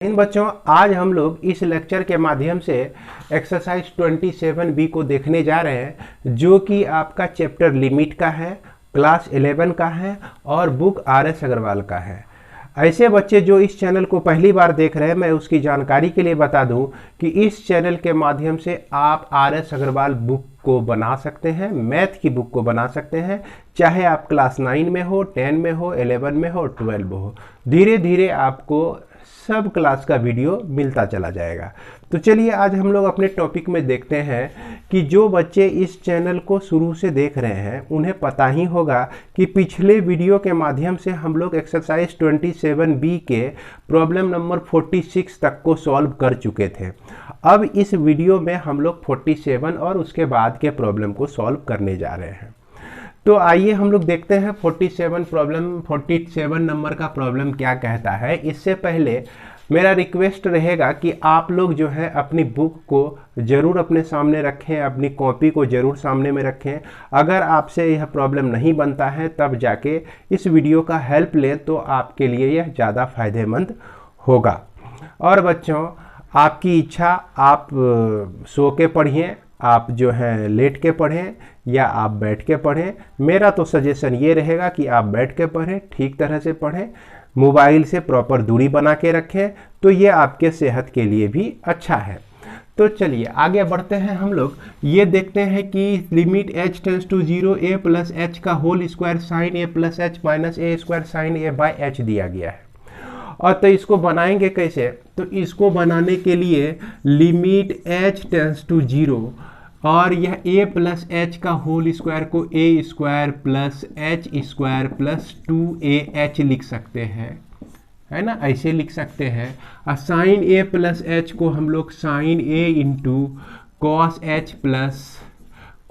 इन बच्चों, आज हम लोग इस लेक्चर के माध्यम से एक्सरसाइज 27B को देखने जा रहे हैं, जो कि आपका चैप्टर लिमिट का है, क्लास 11 का है और बुक RS अग्रवाल का है। ऐसे बच्चे जो इस चैनल को पहली बार देख रहे हैं, मैं उसकी जानकारी के लिए बता दूं कि इस चैनल के माध्यम से आप RS अग्रवाल बुक को बना सकते हैं, मैथ की बुक को बना सकते हैं, चाहे आप क्लास 9 में हो, 10 में हो, 11 में हो, 12 में हो। धीरे धीरे आपको सब क्लास का वीडियो मिलता चला जाएगा। तो चलिए आज हम लोग अपने टॉपिक में देखते हैं कि जो बच्चे इस चैनल को शुरू से देख रहे हैं उन्हें पता ही होगा कि पिछले वीडियो के माध्यम से हम लोग एक्सरसाइज 27B के प्रॉब्लम नंबर 46 तक को सॉल्व कर चुके थे। अब इस वीडियो में हम लोग 47 और उसके बाद के प्रॉब्लम को सॉल्व करने जा रहे हैं। तो आइए हम लोग देखते हैं 47 नंबर का प्रॉब्लम क्या कहता है। इससे पहले मेरा रिक्वेस्ट रहेगा कि आप लोग जो है अपनी बुक को ज़रूर अपने सामने रखें, अपनी कॉपी को ज़रूर सामने में रखें। अगर आपसे यह प्रॉब्लम नहीं बनता है तब जाके इस वीडियो का हेल्प लें तो आपके लिए यह ज़्यादा फायदेमंद होगा। और बच्चों, आपकी इच्छा, आप सो के पढ़िए, आप जो है लेट के पढ़ें या आप बैठ के पढ़ें। मेरा तो सजेशन ये रहेगा कि आप बैठ के पढ़ें, ठीक तरह से पढ़ें, मोबाइल से प्रॉपर दूरी बना के रखें, तो ये आपके सेहत के लिए भी अच्छा है। तो चलिए आगे बढ़ते हैं। हम लोग ये देखते हैं कि limit h tends to 0 a plus H का whole square sine a plus H minus A square sine a by H दिया गया है। और तो इसको बनाएंगे कैसे? तो इसको बनाने के लिए लिमिट h टेंस टू 0 और यह a प्लस एच का होल स्क्वायर को a square plus H square plus 2ah लिख सकते हैं, है ना? ऐसे लिख सकते हैं। और साइन a प्लस एच को हम लोग sine a into cos h plus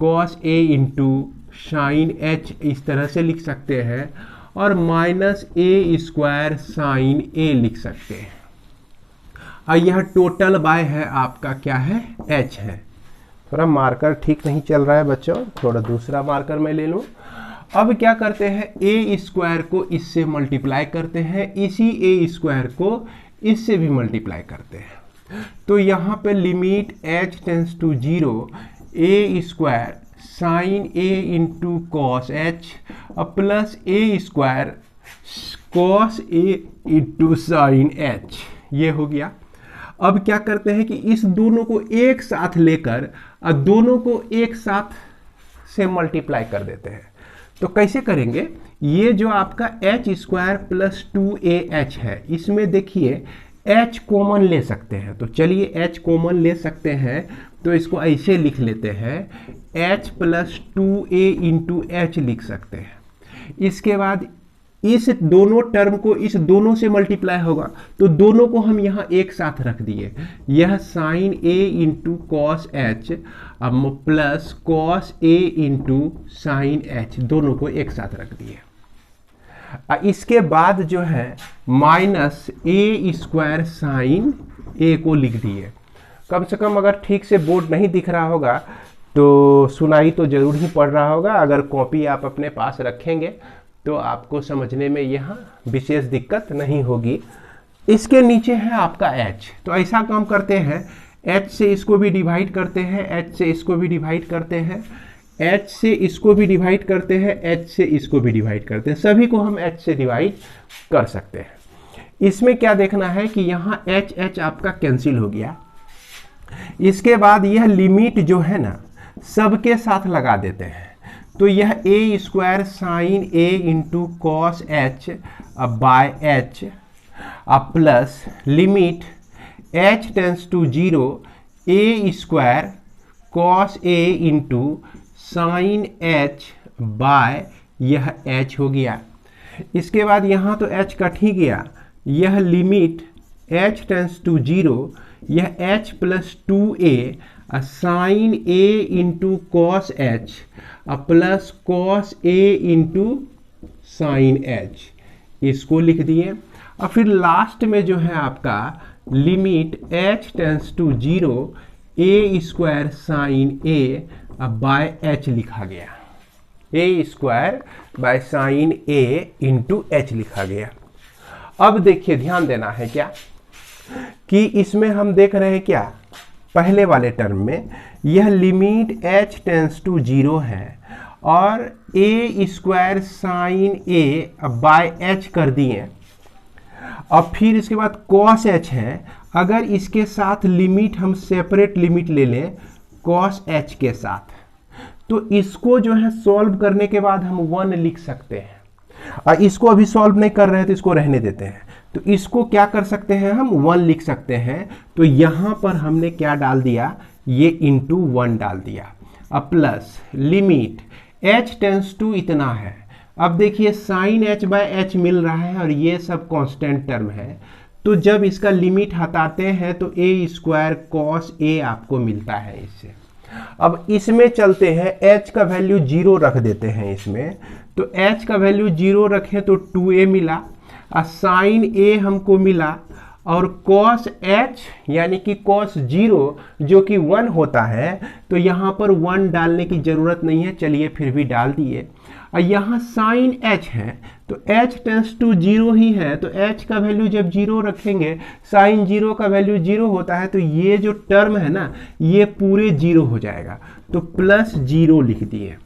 cos a into sine h इस तरह से लिख सकते हैं। और minus a square sine a लिख सकते हैं। और यह टोटल बाय है आपका क्या है? h है। थोड़ा मार्कर ठीक नहीं चल रहा है बच्चों, थोड़ा दूसरा मार्कर मैं ले लूँ। अब क्या करते हैं, a स्क्वायर को इससे मल्टीप्लाई करते हैं, इसी a स्क्वायर को इससे भी मल्टीप्लाई करते हैं। तो यहाँ पे limit h tends to 0 a square sine a into cos h plus a square cos a into sine h, ये हो गया। अब क्या करते हैं कि इस दोनों को एक साथ लेकर और दोनों को एक साथ से मल्टीप्लाई कर देते हैं। तो कैसे करेंगे? ये जो आपका h स्क्वायर प्लस 2ah है, इसमें देखिए h कॉमन ले सकते हैं। तो चलिए h कॉमन ले सकते हैं, तो इसको ऐसे लिख लेते हैं, h plus 2a into h लिख सकते हैं। इसके बाद इस दोनों टर्म को इस दोनों से मल्टीप्लाई होगा, तो दोनों को हम यहाँ एक साथ रख दिए। यह sine a into cos h plus cos a into sine h, दोनों को एक साथ रख दिए। इसके बाद जो है minus a square sine a को लिख दिए। कम से कम अगर ठीक से बोर्ड नहीं दिख रहा होगा तो सुनाई तो जरूर ही पड़ रहा होगा। अगर कॉपी आप अपने पास रखेंगे तो आपको समझने में यहाँ विशेष दिक्कत नहीं होगी। इसके नीचे है आपका h। तो ऐसा काम करते हैं, h से इसको भी डिवाइड करते हैं, h से इसको भी डिवाइड करते हैं, h से इसको भी डिवाइड करते हैं, h से इसको भी डिवाइड करते हैं। सभी को हम h से डिवाइड कर सकते हैं। इसमें क्या देखना है कि यहाँ h आपका कैंसिल हो गया। इसके बाद यह लिमिट जो है ना, सबके साथ लगा देते हैं। तो यह a square sine a into cos h by h plus limit h tends to 0 a square cos a into sine h by यह h हो गया। इसके बाद यहाँ तो h कट ही गया। यह लिमिट h टेंस टू 0 यह h plus 2a sine a into cos h plus cos a into sine h, इसको लिख दिए। और फिर लास्ट में जो है आपका limit h tends to 0 a square sine a by h लिखा गया। a square by sine a into h लिखा गया। अब देखिए ध्यान देना है क्या कि इसमें हम देख रहे हैं क्या, पहले वाले टर्म में यह लिमिट h टेंस टू 0 है और a square sine a by h कर दिए। अब फिर इसके बाद cos h है, अगर इसके साथ लिमिट हम सेपरेट लिमिट ले लें cos h के साथ, तो इसको जो है सॉल्व करने के बाद हम 1 लिख सकते हैं। और इसको अभी सॉल्व नहीं कर रहे हैं तो इसको रहने देते हैं। तो इसको क्या कर सकते हैं, हम 1 लिख सकते हैं। तो यहां पर हमने क्या डाल दिया, ये इंटू 1 डाल दिया। अब plus limit h tends to इतना है। अब देखिए साइन h बाय h मिल रहा है और ये सब कांस्टेंट टर्म है, तो जब इसका लिमिट हटाते हैं तो a स्क्वायर कॉस a आपको मिलता है इससे। अब इसमें चलते हैं, h का वैल्यू 0 रख देते हैं इसमें। तो h का वैल्यू 0 रखें तो 2a मिला, और साइन a हमको मिला, और cos h यानी कि cos 0 जो कि 1 होता है, तो यहाँ पर 1 डालने की ज़रूरत नहीं है, चलिए फिर भी डाल दिए। और यहाँ साइन h है तो h टेंस टू 0 ही है, तो h का वैल्यू जब 0 रखेंगे, साइन 0 का वैल्यू 0 होता है, तो ये जो टर्म है ना ये पूरे 0 हो जाएगा, तो प्लस 0 लिख दिए।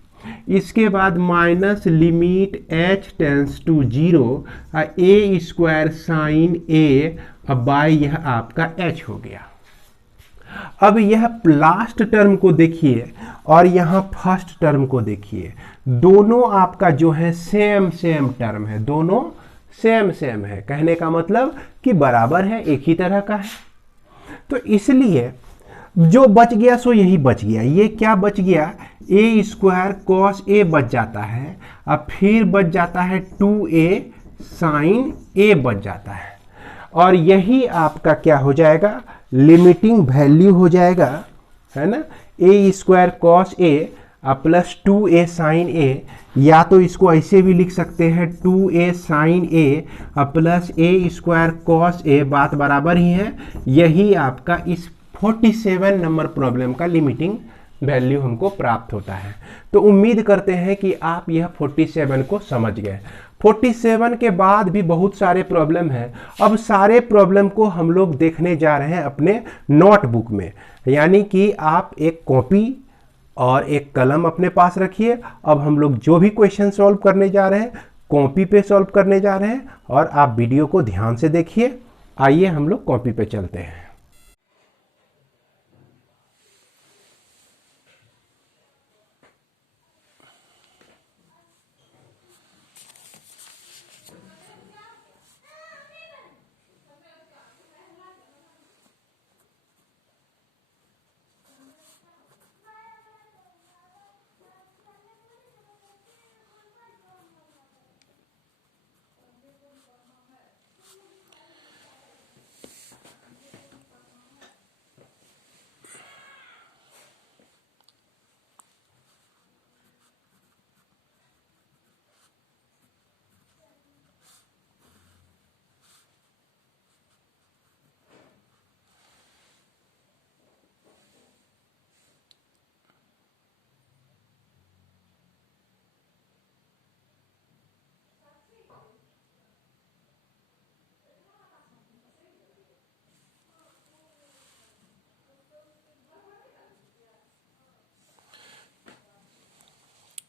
इसके बाद minus limit h tends to 0 a square sine a by यह आपका h हो गया। अब यह लास्ट टर्म को देखिए और यहाँ फर्स्ट टर्म को देखिए, दोनों आपका जो है सेम सेम टर्म है, दोनों सेम सेम है, कहने का मतलब कि बराबर है, एक ही तरह का है। तो इसलिए जो बच गया सो यही बच गया। ये क्या बच गया, a स्क्वायर कॉस a बच जाता है, अब फिर बच जाता है 2a साइन a बच जाता है, और यही आपका क्या हो जाएगा, लिमिटिंग वैल्यू हो जाएगा, है ना। a square cos a plus 2a sine a, या तो इसको ऐसे भी लिख सकते हैं 2a sine a plus a square cos a, बात बराबर ही है। यही आपका इस 47 नंबर प्रॉब्लम का लिमिटिंग वैल्यू हमको प्राप्त होता है। तो उम्मीद करते हैं कि आप यह 47 को समझ गए। 47 के बाद भी बहुत सारे प्रॉब्लम हैं। अब सारे प्रॉब्लम को हम लोग देखने जा रहे हैं अपने नोटबुक में, यानी कि आप एक कॉपी और एक कलम अपने पास रखिए। अब हम लोग जो भी क्वेश्चन सॉल्व करने जा रहे हैं कॉपी पे सॉल्व करने जा रहे हैं, और आप वीडियो को ध्यान से देखिए। आइए हम लोग कॉपी पे चलते हैं।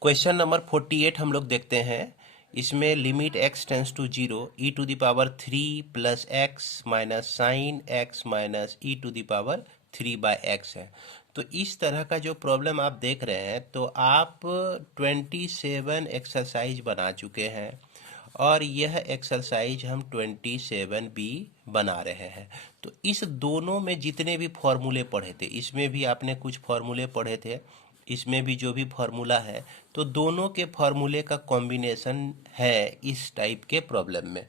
क्वेश्चन नंबर 48 हम लोग देखते हैं। इसमें limit x tends to 0 e to the power 3 plus x minus sine x minus e to the power 3 by x है। तो इस तरह का जो प्रॉब्लम आप देख रहे हैं, तो आप 27 एक्सरसाइज बना चुके हैं, और यह एक्सरसाइज हम 27 बी बना रहे हैं। तो इस दोनों में जितने भी फॉर्मूले पढ़े थे, इसमें भी आपने कुछ फॉर्मूले पढ़े थे, इसमें भी जो भी फार्मूला है, तो दोनों के फार्मूले का कॉम्बिनेशन है इस टाइप के प्रॉब्लम में।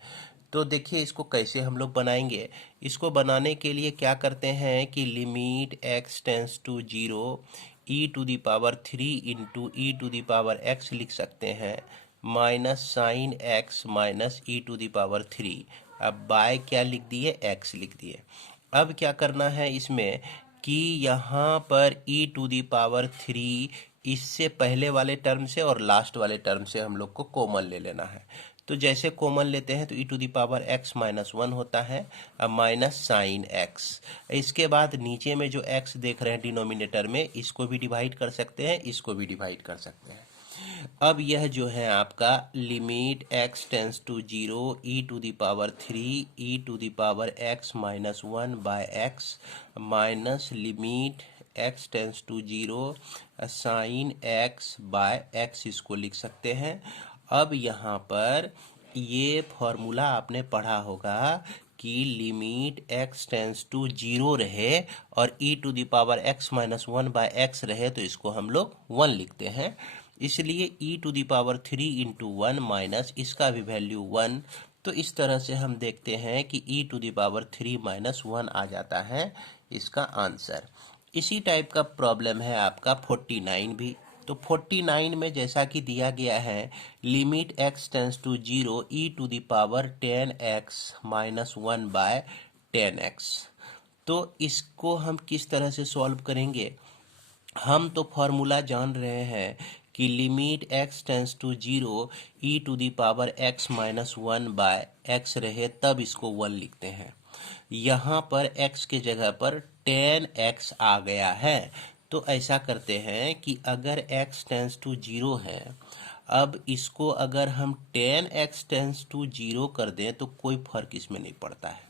तो देखिए इसको कैसे हम लोग बनाएंगे। इसको बनाने के लिए क्या करते हैं कि limit x tends to 0 e to the power 3 into e to the power x लिख सकते हैं, minus sine x minus e to the power 3। अब बाय क्या लिख दिए, x लिख दिए। अब क्या करना है इसमें कि यहाँ पर e टू दी पावर 3 इससे पहले वाले टर्म से और लास्ट वाले टर्म से हम लोग को कॉमन ले लेना है। तो जैसे कॉमन लेते हैं तो e⁻x माइनस 1 होता है माइनस साइन एक्स। इसके बाद नीचे में जो x देख रहे हैं डिनोमिनेटर में, इसको भी डिवाइड कर सकते हैं, इसको भी डिवाइड कर सकते हैं। अब यह जो है आपका limit x tends to 0 e⁻3 e⁻x minus 1 by x minus limit x tends to 0 sine x by x, इसको लिख सकते हैं। अब यहाँ पर ये फॉर्मूला आपने पढ़ा होगा कि लिमिट x टेंस टू 0 रहे और e⁻x माइनस 1 बाय एक्स रहे तो इसको हम लोग 1 लिखते हैं। इसलिए e⁻3 इंटू 1 माइनस इसका भी वैल्यू 1। तो इस तरह से हम देखते हैं कि e⁻3 माइनस 1 आ जाता है इसका आंसर। इसी टाइप का प्रॉब्लम है आपका 49 भी। तो 49 में जैसा कि दिया गया है limit x tends to 0 e⁻10x minus 1 by 10x। तो इसको हम किस तरह से सॉल्व करेंगे? हम तो फॉर्मूला जान रहे हैं कि limit x tends to 0 e⁻x minus 1 by x रहे तब इसको 1 लिखते हैं। यहाँ पर x के जगह पर 10x आ गया है। तो ऐसा करते हैं कि अगर x टेंस टू 0 है, अब इसको अगर हम 10x टेंस टू 0 कर दें तो कोई फर्क इसमें नहीं पड़ता है।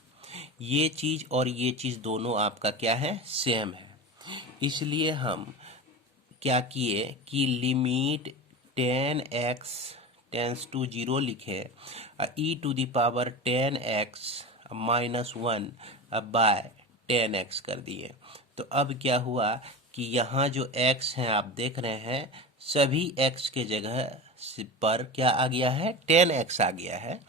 ये चीज़ और ये चीज़ दोनों आपका क्या है? सेम है। इसलिए हम क्या किए कि लिमिट 10x टेंस टू 0 लिखे e⁻10x माइनस 1 बाय 10x कर दिए। तो अब क्या हुआ कि यहाँ जो x हैं आप देख रहे हैं, सभी x के जगह पर क्या आ गया है? 10x आ गया है।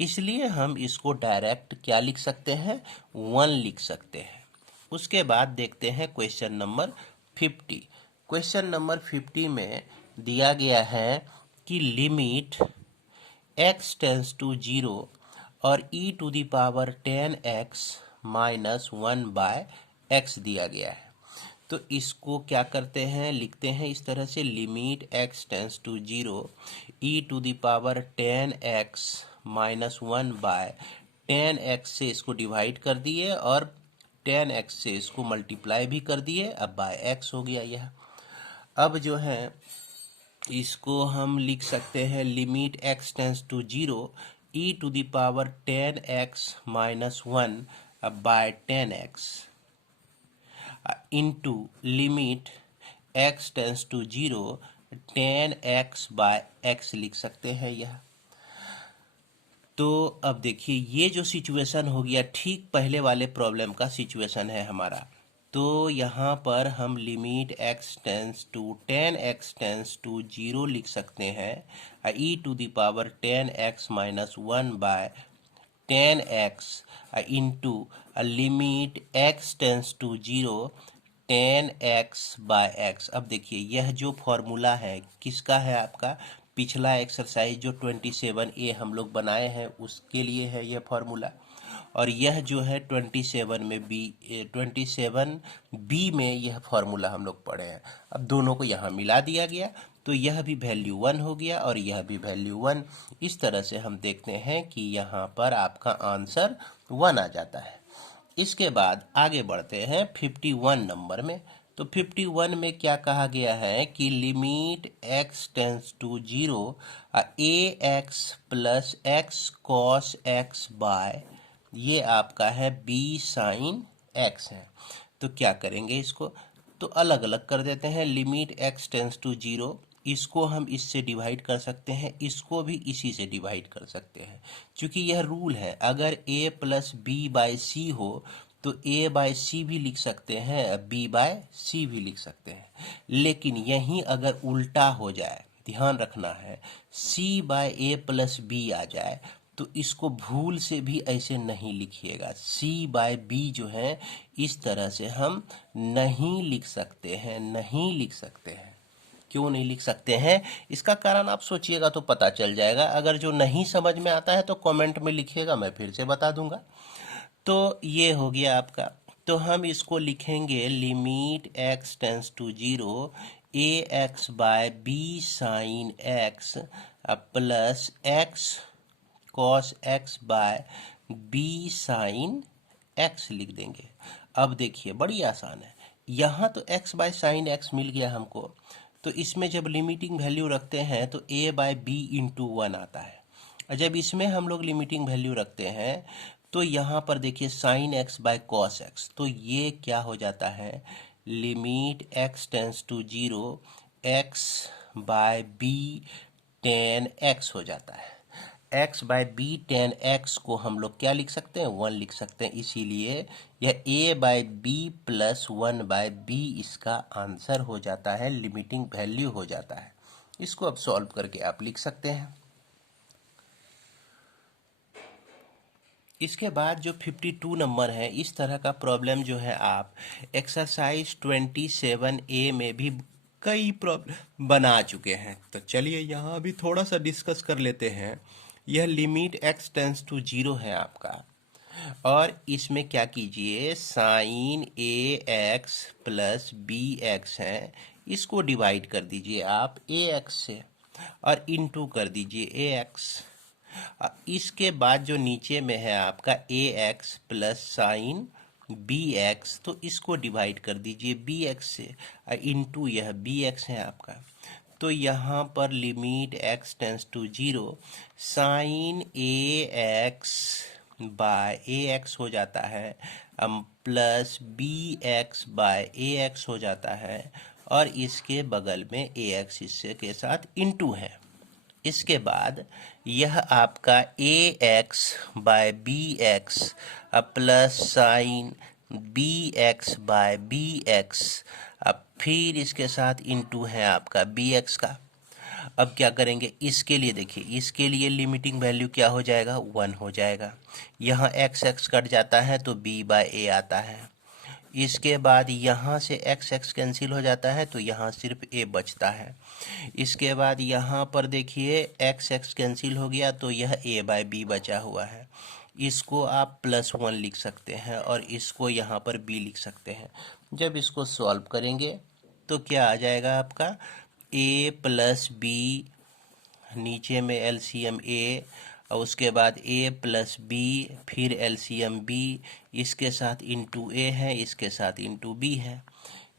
इसलिए हम इसको डायरेक्ट क्या लिख सकते हैं? 1 लिख सकते हैं। उसके बाद देखते हैं क्वेश्चन नंबर 50। क्वेश्चन नंबर 50 में दिया गया है कि लिमिट x टेंस टू 0 और e⁻10x माइनस 1 बाय x दिया गया है। तो इसको क्या करते हैं? लिखते हैं इस तरह से limit x tends to 0 e⁻10x minus 1 by 10x से इसको डिवाइड कर दिए और 10x से इसको मल्टीप्लाई भी कर दिए। अब बाय x हो गया यह। अब जो है इसको हम लिख सकते हैं limit x tends to 0 e⁻10x minus 1 by 10x into limit x tends to 0 10x by x लिख सकते हैं यह। तो अब देखिए ये जो सिचुएशन हो गया ठीक पहले वाले प्रॉब्लम का सिचुएशन है हमारा। तो यहाँ पर हम limit x tends to 10x tends to 0 लिख सकते हैं e⁻10x minus 1 by 10x into limit x tends to 0 10x by x। अब देखिए यह जो फॉर्मूला है किसका है? आपका पिछला एक्सरसाइज जो 27A हम लोग बनाए हैं उसके लिए है यह फॉर्मूला। और यह जो है 27B में यह फॉर्मूला हम लोग पढ़े हैं। अब दोनों को यहाँ मिला दिया गया तो यह भी वैल्यू 1 हो गया और यह भी वैल्यू 1। इस तरह से हम देखते हैं कि यहाँ पर आपका आंसर 1 आ जाता है। इसके बाद आगे बढ़ते हैं 51 नंबर में। तो 51 में क्या कहा गया है कि limit x tends to 0 ax plus x cos x by ये आपका है b साइन x है। तो क्या करेंगे इसको? तो अलग अलग कर देते हैं। लिमिट x टेंस टू 0 इसको हम इससे डिवाइड कर सकते हैं, इसको भी इसी से डिवाइड कर सकते हैं। क्योंकि यह रूल है अगर a प्लस बी बाय सी हो तो a बाय सी भी लिख सकते हैं, b बाय सी भी लिख सकते हैं। लेकिन यहीं अगर उल्टा हो जाए, ध्यान रखना है, c by a plus B आ जाए तो इसको भूल से भी ऐसे नहीं लिखिएगा। c बाय b जो है इस तरह से हम नहीं लिख सकते हैं, नहीं लिख सकते हैं। क्यों नहीं लिख सकते हैं? इसका कारण आप सोचिएगा तो पता चल जाएगा। अगर जो नहीं समझ में आता है तो कमेंट में लिखिएगा, मैं फिर से बता दूंगा। तो ये हो गया आपका। तो हम इसको लिखेंगे limit x tends to 0 ax by b sine x plus x cos x by b sine x लिख देंगे। अब देखिए बड़ी आसान है, यहाँ तो x बाय साइन एक्स मिल गया हमको, तो इसमें जब लिमिटिंग वैल्यू रखते हैं तो a बाय बी इंटू 1 आता है। और जब इसमें हम लोग लिमिटिंग वैल्यू रखते हैं तो यहाँ पर देखिए sine x by cos x, तो ये क्या हो जाता है, limit x tends to 0 x by b tan x हो जाता है। x by b tan x को हम लोग क्या लिख सकते हैं, 1 लिख सकते हैं। इसीलिए यह a by b plus 1 by b इसका आंसर हो जाता है, लिमिटिंग वैल्यू हो जाता है। इसको अब सॉल्व करके आप लिख सकते हैं। इसके बाद जो 52 नंबर है, इस तरह का प्रॉब्लम जो है आप एक्सरसाइज 27A में भी कई प्रॉब्लम बना चुके हैं। तो चलिए यहाँ भी थोड़ा सा डिस्कस कर लेते हैं। यह लिमिट x टेंस टू 0 है आपका, और इसमें क्या कीजिए, sign a X plus b x है, इसको डिवाइड कर दीजिए आप ए एक्स से और इनटू कर दीजिए ए एक्स। इसके बाद जो नीचे में है आपका A X plus sine B X, तो इसको डिवाइड कर दीजिए बी एक्स से और इनटू यह बी एक्स है आपका। तो यहाँ पर limit x tends to 0 sine a x by a x हो जाता है, plus b x by a x हो जाता है, और इसके बगल में ए एक्स इससे के साथ इनटू है। इसके बाद यह आपका A x by B X plus sine B x by B X, अब फिर इसके साथ इनटू है आपका बी एक्स का। अब क्या करेंगे, इसके लिए देखिए, इसके लिए लिमिटिंग वैल्यू क्या हो जाएगा, 1 हो जाएगा। यहाँ एक्स एक्स कट जाता है तो बी बाय ए आता है। इसके बाद यहाँ से एक्स एक्स कैंसिल हो जाता है तो यहाँ सिर्फ ए बचता है। इसके बाद यहाँ पर देखिए एक्स एक्स कैंसिल हो गया तो यह ए बाय बी बचा हुआ है। इसको आप +1 लिख सकते हैं और इसको यहाँ पर b लिख सकते हैं। जब इसको सॉल्व करेंगे तो क्या आ जाएगा आपका, a प्लस बी, नीचे में एलसीएम a, और उसके बाद a प्लस बी, फिर एलसीएम b, इसके साथ इंटू a है, इसके साथ इंटू b है।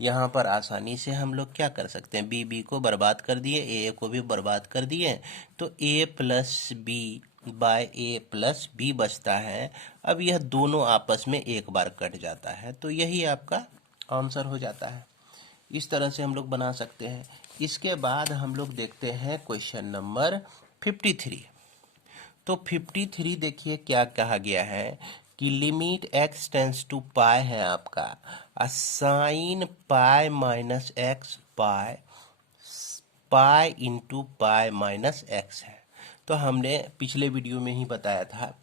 यहाँ पर आसानी से हम लोग क्या कर सकते हैं, बी को बर्बाद कर दिए, ए को भी बर्बाद कर दिए, तो a plus b by a plus b बचता है। अब यह दोनों आपस में एक बार कट जाता है, तो यही आपका आंसर हो जाता है। इस तरह से हम लोग बना सकते हैं। इसके बाद हम लोग देखते हैं क्वेश्चन नंबर 53। तो 53 देखिए क्या कहा गया है कि लिमिट x टेंस टू पाई है आपका, sine pi minus x by pi into pi minus x है। तो हमने पिछले वीडियो में ही बताया था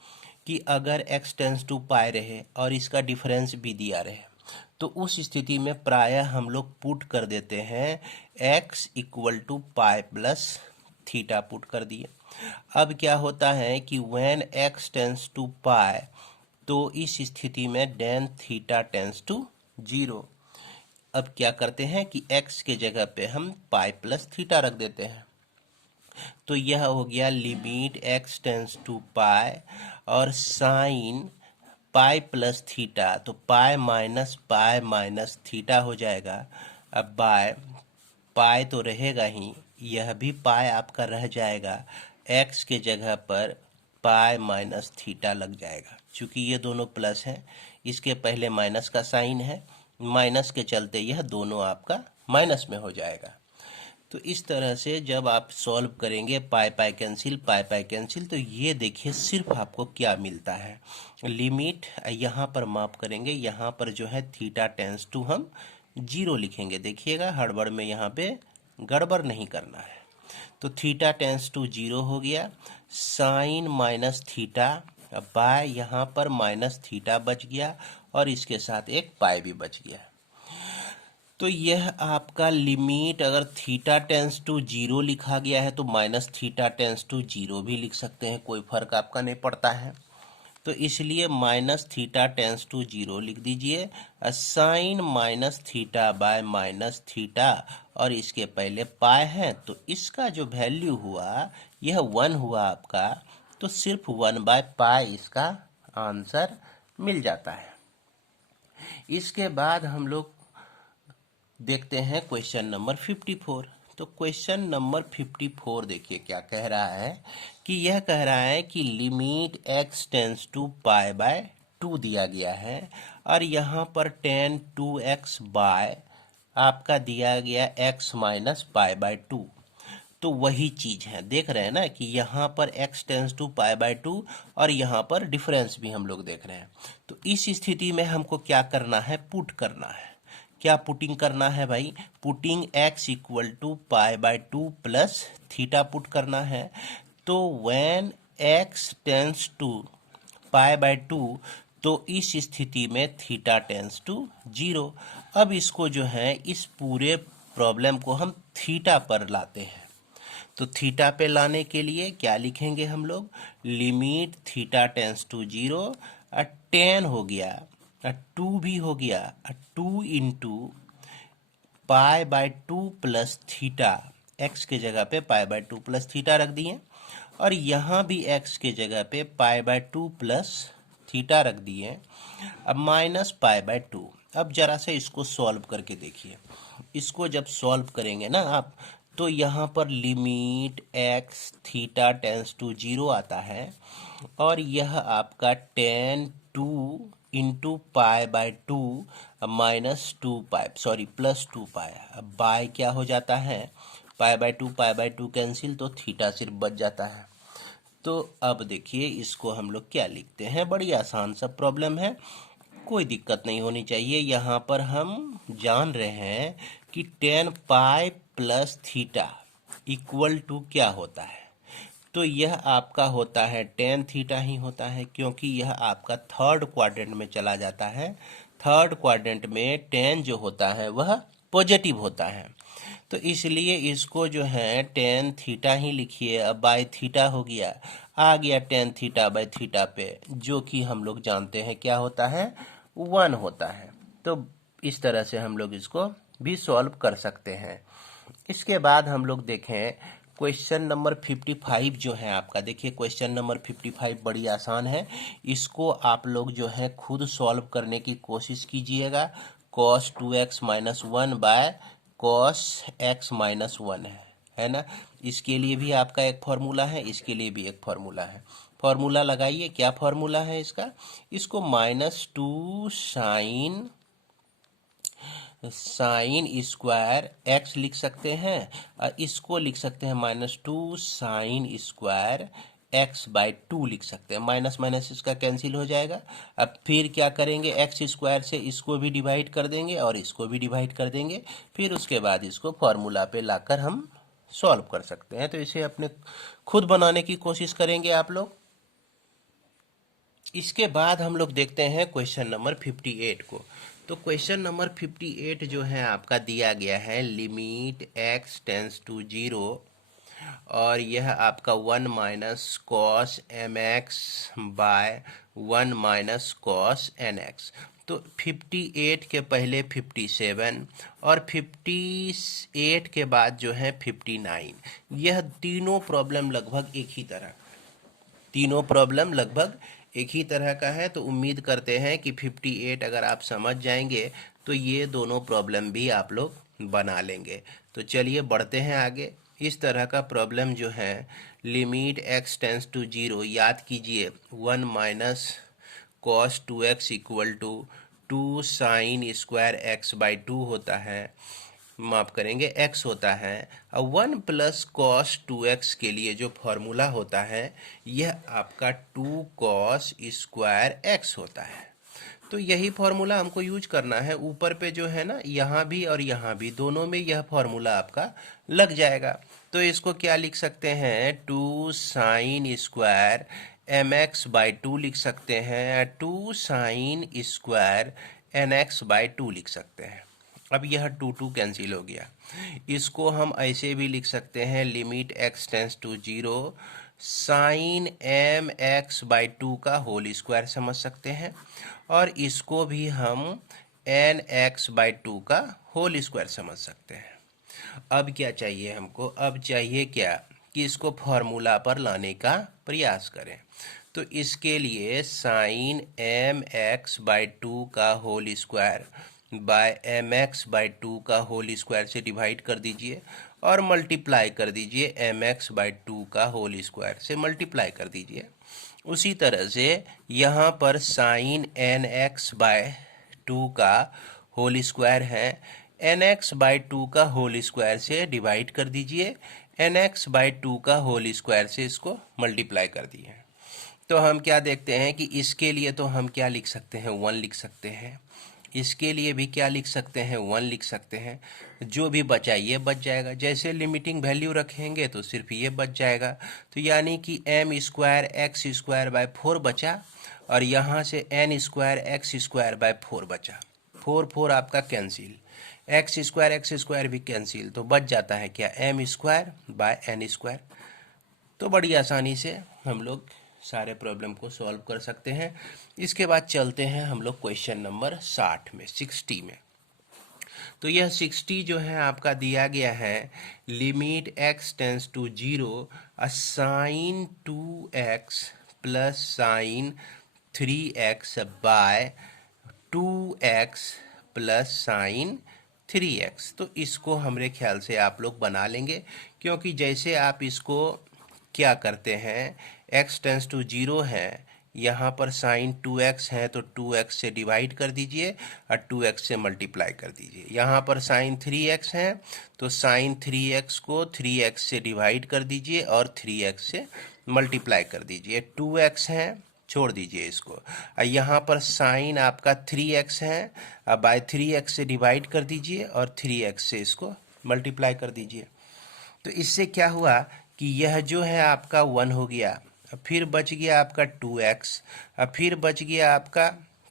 कि अगर x टेंस टू पाई रहे और इसका डिफरेंस भी दिया रहे तो उस स्थिति में प्रायः हम लोग पुट कर देते हैं x equal to pi plus theta put कर दिए। अब क्या होता है कि when x tends to pi, तो इस स्थिति में डेन थीटा टेंस टू 0। अब क्या करते हैं कि x के जगह पे हम पाई प्लस थीटा रख देते हैं। तो यह हो गया लिमिट x टेंस टू पाई और साइन पाई प्लस थीटा, तो पाई माइनस थीटा हो जाएगा। अब बाय पाई तो रहेगा ही, यह भी पाई आपका रह जाएगा, x के जगह पर पाई माइनस थीटा लग जाएगा। चूंकि ये दोनों प्लस हैं, इसके पहले माइनस का साइन है, माइनस के चलते यह दोनों आपका माइनस में हो जाएगा। तो इस तरह से जब आप सॉल्व करेंगे पाई पाई कैंसिल, पाई पाई कैंसिल, तो ये देखिए सिर्फ आपको क्या मिलता है, लिमिट यहाँ पर माप करेंगे, यहाँ पर जो है थीटा टेंस टू हम 0 लिखेंगे। देखिएगा हड़बड़ में यहाँ पे गड़बड़ नहीं करना है। तो थीटा टेंस टू 0 हो गया, साइन माइनस थीटा बाय यहाँ पर माइनस थीटा बच गया और इसके साथ एक पाई भी बच गया। तो यह आपका लिमिट अगर थीटा टेंस टू 0 लिखा गया है तो माइनस थीटा टेंस टू 0 भी लिख सकते हैं, कोई फर्क आपका नहीं पड़ता है। तो इसलिए माइनस थीटा टेंस टू 0 लिख दीजिए, sine minus theta by minus theta, और इसके पहले पाई है तो इसका जो वैल्यू हुआ यह 1 हुआ आपका। तो सिर्फ 1/π इसका आंसर मिल जाता है। इसके बाद हम लोग देखते हैं क्वेश्चन नंबर 54। तो क्वेश्चन नंबर 54 देखिए क्या कह रहा है कि यह कह रहा है कि लिमिट x टेंस टू π/2 दिया गया है और यहाँ पर tan 2x बाय आपका दिया गया x माइनस π/2। तो वही चीज है, देख रहे हैं ना कि यहाँ पर x टेंस टू π/2 और यहाँ पर डिफरेंस भी हम लोग देख रहे हैं। तो इस स्थिति में हमको क्या करना है, पुट करना है। क्या पुटिंग करना है भाई, putting x equal to π/2 plus theta put करना है। तो व्हेन x टेंस टू π/2 तो इस स्थिति में थीटा टेंस टू 0। अब इसको जो है इस पूरे प्रॉब्लम को हम थीटा पर लाते हैं। तो थीटा पे लाने के लिए क्या लिखेंगे हम लोग, limit theta tends to 0 tan हो गया 2 भी हो गया 2 इंटू π/2 प्लस थीटा, x के जगह पे π/2 प्लस थीटा रख दिए और यहाँ भी x के जगह पे π/2 प्लस थीटा रख दिए। अब माइनस π/2। अब जरा से इसको सॉल्व करके देखिए। इसको जब सॉल्व करेंगे ना आप, तो यहाँ पर limit x theta tends to 0 आता है और यह आपका tan 2 into π/2 minus 2π sorry plus 2π। अब बाय क्या हो जाता है, π/2 कैंसिल, तो थीटा सिर्फ बच जाता है। तो अब देखिए इसको हम लोग क्या लिखते हैं, बड़ी आसान सा प्रॉब्लम है, कोई दिक्कत नहीं होनी चाहिए। यहाँ पर हम जान रहे हैं कि tan π plus theta equal to क्या होता है, तो यह आपका होता है tan थीटा ही होता है, क्योंकि यह आपका थर्ड क्वाड्रेंट में चला जाता है। थर्ड क्वाड्रेंट में tan जो होता है वह पॉजिटिव होता है, तो इसलिए इसको जो है tan थीटा ही लिखिए। अब बाय थीटा हो गया, आ गया tan थीटा बाय थीटा पे, जो कि हम लोग जानते हैं क्या होता है, 1 होता है। तो इस तरह से हम लोग इसको भी सॉल्व कर सकते हैं। इसके बाद हम लोग देखें क्वेश्चन नंबर 55 जो है आपका। देखिए क्वेश्चन नंबर 55 बड़ी आसान है, इसको आप लोग जो है खुद सॉल्व करने की कोशिश कीजिएगा। cos 2x minus 1 by cos x minus 1 है ना। इसके लिए भी आपका एक फॉर्मूला है, इसके लिए भी एक फॉर्मूला है। फॉर्मूला लगाइए, क्या फॉर्मूला है इसका, इसको -2 साइन स्क्वायर x लिख सकते हैं और इसको लिख सकते हैं -2 साइन स्क्वायर x/2 लिख सकते हैं। माइनस माइनस इसका कैंसिल हो जाएगा। अब फिर क्या करेंगे, एक्स स्क्वायर से इसको भी डिवाइड कर देंगे और इसको भी डिवाइड कर देंगे, फिर उसके बाद इसको फॉर्मूला पे लाकर हम सॉल्व कर सकते हैं। तो इसे अपने खुद बनाने की कोशिश करेंगे आप लोग। इसके बाद हम लोग देखते हैं क्वेश्चन नंबर 58 को। तो क्वेश्चन नंबर 58 जो है आपका दिया गया है लिमिट x टेंस टू 0 और यह आपका 1 minus cos mx by 1 minus cos nx। तो 58 के पहले 57 और 58 के बाद जो है 59। यह तीनों प्रॉब्लम लगभग एक ही तरह, तीनों प्रॉब्लम लगभग एक ही तरह का है। तो उम्मीद करते हैं कि 58 अगर आप समझ जाएंगे तो ये दोनों प्रॉब्लम भी आप लोग बना लेंगे। तो चलिए बढ़ते हैं आगे। इस तरह का प्रॉब्लम जो है लिमिट x टेंस टू 0, याद कीजिए 1 minus cos 2x equal to 2 sine square x/2 होता है, माफ करेंगे x होता है। और 1 प्लस कॉस 2x के लिए जो फॉर्मूला होता है यह आपका 2 कॉस स्क्वायर x होता है। तो यही फॉर्मूला हमको यूज करना है। ऊपर पे जो है ना, यहाँ भी और यहाँ भी दोनों में यह फॉर्मूला आपका लग जाएगा। तो इसको क्या लिख सकते हैं, 2 साइन स्क्वायर mx/2 लिख सकते हैं, 2 साइन स्क्वायर nx/2 लिख सकते हैं। अब यह 2 कैंसिल हो गया। इसको हम ऐसे भी लिख सकते हैं, limit x tends to 0 sine mx/2 का होल स्क्वायर समझ सकते हैं और इसको भी हम nx/2 का होल स्क्वायर समझ सकते हैं। अब क्या चाहिए हमको, अब चाहिए क्या कि इसको फॉर्मूला पर लाने का प्रयास करें। तो इसके लिए sine M X by two का whole square by M X by two का होल स्क्वायर से डिवाइड कर दीजिए और मल्टीप्लाई कर दीजिए एम एक्स बाई टू का होल स्क्वायर से मल्टीप्लाई कर दीजिए। उसी तरह से यहाँ पर sine N X by two का होल स्क्वायर है, एन एक्स बाई टू का होल स्क्वायर से डिवाइड कर दीजिए, एन एक्स बाई टू का होल स्क्वायर से इसको मल्टीप्लाई कर दिए। तो हम क्या देखते हैं कि इसके लिए तो हम क्या लिख सकते हैं, 1 लिख सकते हैं। इसके लिए भी क्या लिख सकते हैं, 1 लिख सकते हैं। जो भी बचा ये बच जाएगा। जैसे लिमिटिंग वैल्यू रखेंगे तो सिर्फ ये बच जाएगा। तो यानी कि m square x square by 4 बचा और यहाँ से n square x square by 4 बचा। 4 आपका कैंसिल, एक्स स्क्वायर भी कैंसिल, तो बच जाता है क्या, m square by n square. तो बड़ी आसानी से हम लोग सारे प्रॉब्लम को सॉल्व कर सकते हैं। इसके बाद चलते हैं हम लोग क्वेश्चन नंबर 60 में। तो यह 60 जो है आपका दिया गया है, limit x tends to 0 sine 2x plus sine 3x by 2x plus sine 3x। तो इसको हमारे ख्याल से आप लोग बना लेंगे, क्योंकि जैसे आप इसको क्या करते हैं, x टेंस टू 0 है, यहाँ पर साइन 2x है तो 2x से डिवाइड कर दीजिए और 2x से मल्टीप्लाई कर दीजिए। यहाँ पर साइन 3x है तो साइन 3x को 3x से डिवाइड कर दीजिए और 3x से मल्टीप्लाई कर दीजिए। 2x है, छोड़ दीजिए इसको। और यहाँ पर साइन आपका 3x है, अब बाय 3x से डिवाइड कर दीजिए और 3x से इसको मल्टीप्लाई कर दीजिए। तो इससे क्या हुआ कि यह जो है आपका 1 हो गया, अब फिर बच गया आपका 2x, अब फिर बच गया आपका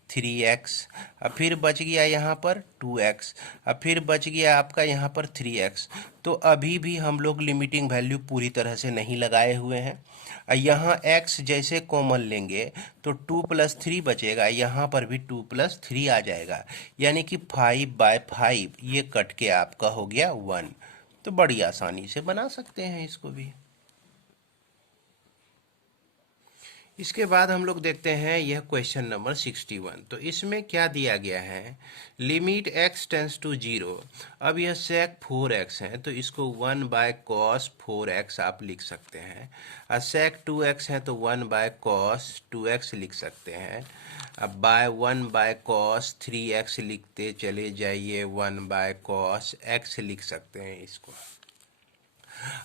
3x, अब फिर बच गया यहाँ पर 2x, अब फिर बच गया आपका यहाँ पर 3x। तो अभी भी हम लोग लिमिटिंग वैल्यू पूरी तरह से नहीं लगाए हुए हैं। यहाँ x जैसे कॉमन लेंगे तो 2 + 3 बचेगा, यहाँ पर भी 2 + 3 आ जाएगा, यानी कि 5/5 ये कट के आपका हो गया 1। तो बड़ी आसानी से बना सकते हैं इसको भी। इसके बाद हम लोग देखते हैं यह क्वेश्चन नंबर 61। तो इसमें क्या दिया गया है, लिमिट x टेंस टू 0। अब यह sec 4x है तो इसको 1/cos 4x आप लिख सकते हैं। और sec 2x है तो 1/cos 2x लिख सकते हैं। अब बाय 1/cos 3x लिखते चले जाइए, 1/cos x लिख सकते हैं इसको।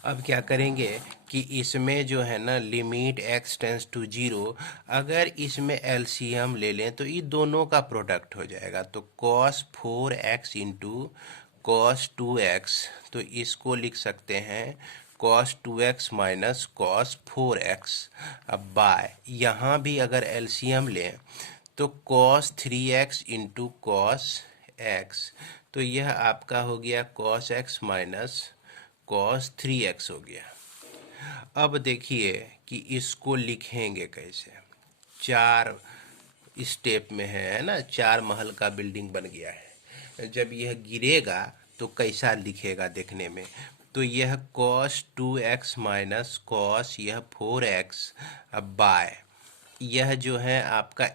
अब क्या करेंगे कि इसमें जो है ना लिमिट x टेंस टू 0, अगर इसमें एलसीएम ले लें तो ये दोनों का प्रोडक्ट हो जाएगा। तो cos 4x into cos 2x, तो इसको लिख सकते हैं cos 2x minus cos 4x। अब बाय यहाँ भी अगर एलसीएम लें तो cos 3x into cos x, तो यह आपका हो गया cos x minus cos 3x हो गया। अब देखिए कि इसको लिखेंगे कैसे, 4 स्टेप में है ना, 4 महल का बिल्डिंग बन गया है। जब यह गिरेगा तो कैसा दिखेगा देखने में, तो यह cos 2x माइनस cos यह 4x अब बाय यह जो है आपका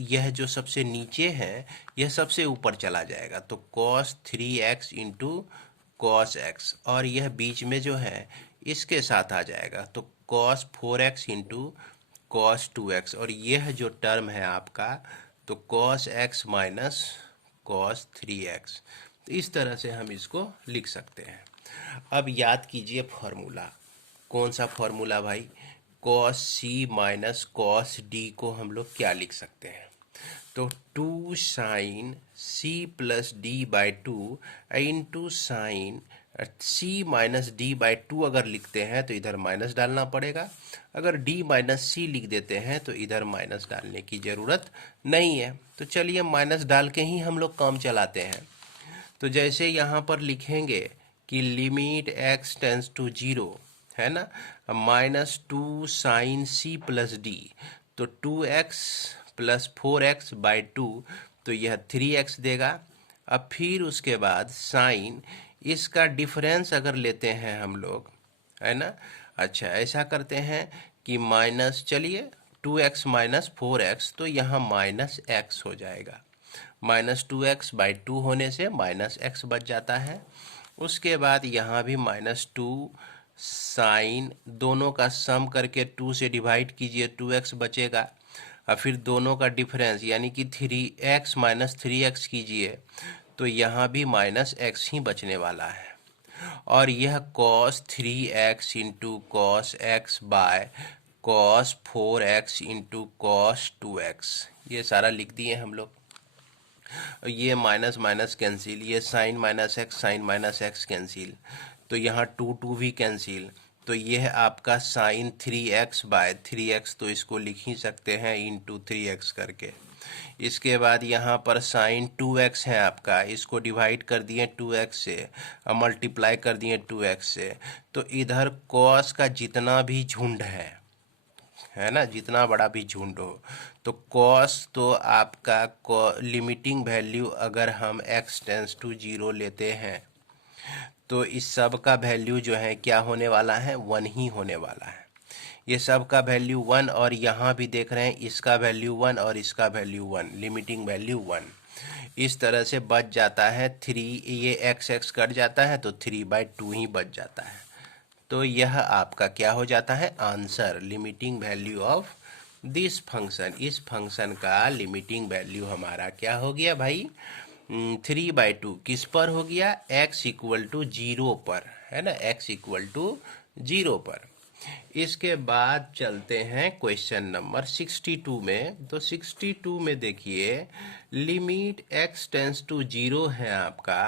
यह जो सबसे नीचे है यह सबसे ऊपर चला जाएगा, तो cos 3x into cos x, और यह बीच में जो है इसके साथ आ जाएगा, तो cos 4x into cos 2x, और यह जो टर्म है आपका तो cos x minus cos 3x। तो इस तरह से हम इसको लिख सकते हैं। अब याद कीजिए फॉर्मूला, कौन सा फॉर्मूला भाई, cos c minus cos d को हम लोग क्या लिख सकते हैं, तो 2 sine c plus d by 2 into sine c minus d by 2 अगर लिखते हैं तो इधर माइनस डालना पड़ेगा, अगर d माइनस c लिख देते हैं तो इधर माइनस डालने की ज़रूरत नहीं है। तो चलिए माइनस डाल के ही हम लोग काम चलाते हैं। तो जैसे यहाँ पर लिखेंगे कि लिमिट x टेंस टू 0 है ना, minus 2 sine c plus d, तो 2x प्लस 4x बाई 2, तो यह 3x देगा। अब फिर उसके बाद साइन इसका डिफरेंस अगर लेते हैं हम लोग है ना। अच्छा, ऐसा करते हैं कि माइनस, चलिए 2x माइनस 4x, तो यहाँ माइनस x हो जाएगा। -2x/2 होने से -x बच जाता है। उसके बाद यहाँ भी -2 साइन, दोनों का सम करके 2 से डिवाइड कीजिए, 2x बचेगा। और फिर दोनों का डिफरेंस यानी कि 3x माइनस 3x कीजिए, तो यहाँ भी -x ही बचने वाला है। और यह cos 3x into cos x by cos 4x into cos 2x, ये सारा लिख दिए हम लोग। ये माइनस माइनस कैंसिल, ये sine minus x sine minus x cancel, तो यहाँ 2 भी कैंसिल। तो यह आपका साइन 3x बाय 3x, तो इसको लिख ही सकते हैं इंटू 3x करके। इसके बाद यहाँ पर साइन 2x है आपका, इसको डिवाइड कर दिए 2x से और मल्टीप्लाई कर दिए 2x से। तो इधर कॉस का जितना भी झुंड है ना, जितना बड़ा भी झुंड हो, तो कॉस तो आपका लिमिटिंग वैल्यू अगर हम x टेंस टू 0 लेते हैं तो इस सब का वैल्यू जो है क्या होने वाला है, 1 ही होने वाला है। ये सब का वैल्यू 1, और यहाँ भी देख रहे हैं इसका वैल्यू 1 और इसका वैल्यू 1, लिमिटिंग वैल्यू 1। इस तरह से बच जाता है 3, ये x कट जाता है तो 3/2 ही बच जाता है। तो यह आपका क्या हो जाता है, answer. Limiting value of this function, इस फंक्शन का लिमिटिंग वैल्यू हमारा क्या हो गया भाई, 3/2। किस पर हो गया, x इक्वल टू 0 पर, है ना, x इक्वल टू 0 पर। इसके बाद चलते हैं क्वेश्चन नंबर 62 में। तो 62 में देखिए, लिमिट x टेंस टू 0 है आपका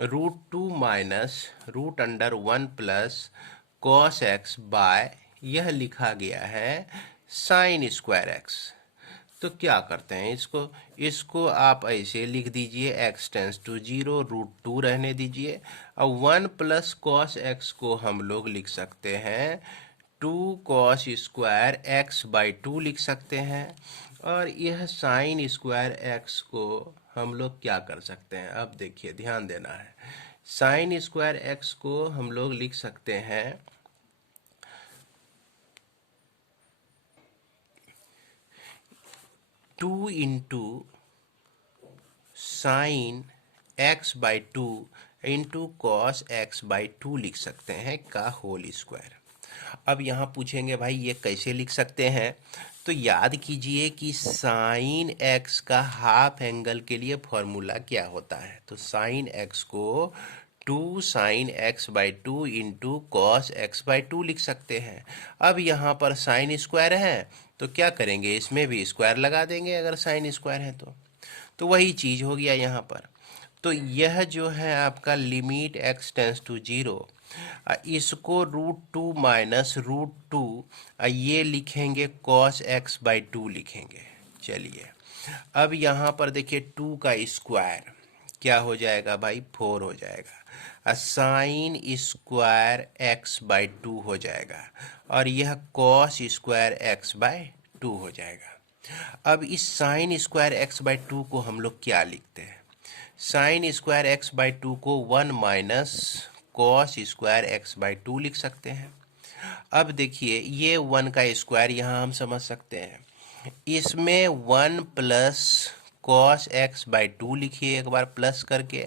√2 minus √1 plus cos x by, यह लिखा गया है साइन स्क्वायर एक्स। तो क्या करते हैं, इसको आप ऐसे लिख दीजिए, x टेंस टू 0 √2 रहने दीजिए, और 1 प्लस कॉस एक्स को हम लोग लिख सकते हैं 2 कॉस स्क्वायर x/2 लिख सकते हैं। और यह साइन स्क्वायर x को हम लोग क्या कर सकते हैं, अब देखिए ध्यान देना है। साइन स्क्वायर x को हम लोग लिख सकते हैं 2 into sign x/2 into cos x/2 लिख सकते हैं का होल स्क्वायर। अब यहाँ पूछेंगे भाई ये कैसे लिख सकते हैं, तो याद कीजिए कि साइन x का हाफ एंगल के लिए फॉर्मूला क्या होता है। तो साइन x को 2 sine x/2 into cos x/2 लिख सकते हैं। अब यहाँ पर साइन स्क्वायर है तो क्या करेंगे, इसमें भी स्क्वायर लगा देंगे अगर साइन स्क्वायर है तो वही चीज़ हो गया यहाँ पर। तो यह जो है आपका लिमिट x टेंस टू 0, इसको √2 माइनस √2, ये लिखेंगे cos x/2 लिखेंगे। चलिए अब यहाँ पर देखिए 2 का स्क्वायर क्या हो जाएगा भाई, 4 हो जाएगा। साइन स्क्वायर x/2 हो जाएगा, और यह cos स्क्वायर x/2 हो जाएगा। अब इस साइन स्क्वायर x/2 को हम लोग क्या लिखते हैं, साइन स्क्वायर x/2 को 1 माइनस कॉस स्क्वायर x/2 लिख सकते हैं। अब देखिए ये 1 का स्क्वायर यहाँ हम समझ सकते हैं, इसमें 1 प्लस कॉस x/2 लिखिए एक बार प्लस करके,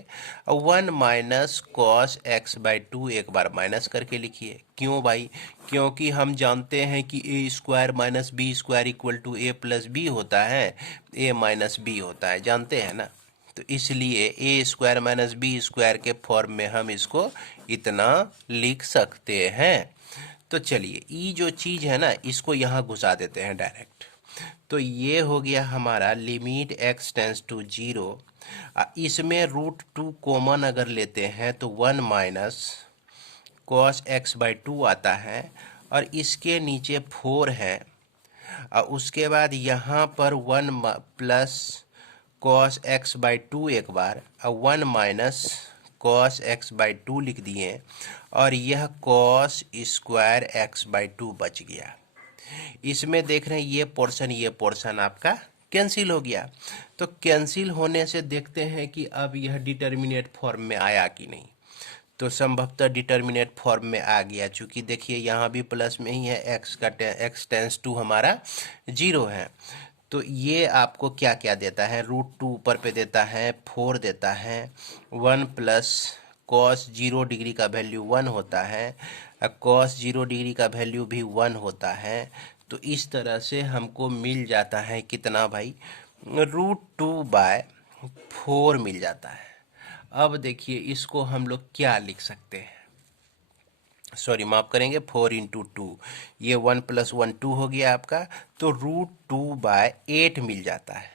1 माइनस कॉस x/2 एक बार माइनस करके लिखिए। क्यों भाई, क्योंकि हम जानते हैं कि a square minus b square equal to a plus b होता है, a माइनस बी होता है, जानते हैं ना। तो इसलिए a square minus b square के फॉर्म में हम इसको इतना लिख सकते हैं। तो चलिए ये जो चीज़ है ना, इसको यहाँ घुसा देते हैं डायरेक्ट। तो ये हो गया हमारा लिमिट x टेंस टू 0। इसमें √2 कॉमन अगर लेते हैं तो 1 माइनस कॉस x/2 आता है, और इसके नीचे 4 है, और उसके बाद यहाँ पर 1 प्लस कॉस x/2 एक बार, और 1 माइनस कॉस x/2 लिख दिए, और यह कॉस स्क्वायर x/2 बच गया। इसमें देख रहे हैं ये पोर्शन आपका कैंसिल हो गया। तो कैंसिल होने से देखते हैं कि अब यह डिटर्मिनेट फॉर्म में आया कि नहीं। तो संभवतः डिटर्मिनेट फॉर्म में आ गया, चूंकि देखिए यहाँ भी प्लस में ही है, एक्स टेंस टू हमारा 0 है। तो ये आपको क्या क्या देता है, √2 ऊपर पे देता है, 4 देता है, 1 प्लस कॉस 0 डिग्री का वैल्यू 1 होता है, कॉस 0 डिग्री का वैल्यू भी 1 होता है। तो इस तरह से हमको मिल जाता है कितना भाई, √2/4 मिल जाता है। अब देखिए इसको हम लोग क्या लिख सकते हैं, सॉरी माफ करेंगे, 4 × 2, ये 1 + 1 2 हो गया आपका, तो √2/8 मिल जाता है।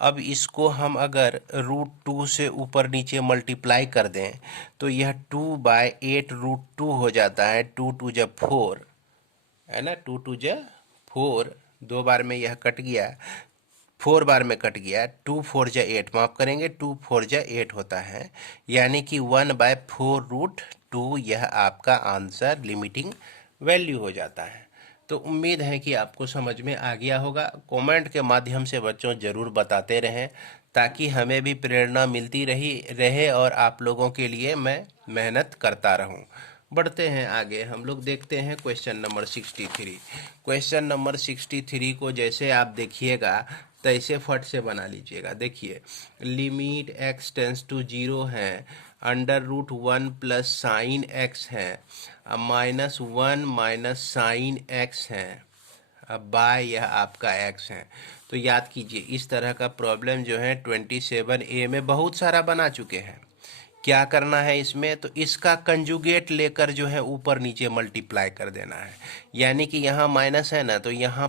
अब इसको हम अगर √2 से ऊपर नीचे मल्टीप्लाई कर दें तो यह 2/8 √2 हो जाता है, 2 × 2 = 4 है ना, 2 × 2 = 4, 2 बार में यह कट गया, 4 बार में कट गया, 2 × 4 = 8, माफ करेंगे 2 × 4 = 8 होता है, यानी कि 1/4 √2 यह आपका आंसर लिमिटिंग वैल्यू हो जाता है। तो उम्मीद है कि आपको समझ में आ गया होगा। कमेंट के माध्यम से बच्चों ज़रूर बताते रहें ताकि हमें भी प्रेरणा मिलती रहे और आप लोगों के लिए मैं मेहनत करता रहूं। बढ़ते हैं आगे, हम लोग देखते हैं क्वेश्चन नंबर 63। क्वेश्चन नंबर 63 को जैसे आप देखिएगा तैसे फट से बना लीजिएगा। देखिए लिमिट x टेंस टू 0 है, √1 + sin x है, -1 - sin x है, अब बाय यह आपका x है। तो याद कीजिए इस तरह का प्रॉब्लम जो है 27A में बहुत सारा बना चुके हैं। क्या करना है इसमें, तो इसका कंजुगेट लेकर जो है ऊपर नीचे मल्टीप्लाई कर देना है, यानी कि यहाँ माइनस है ना, तो यहाँ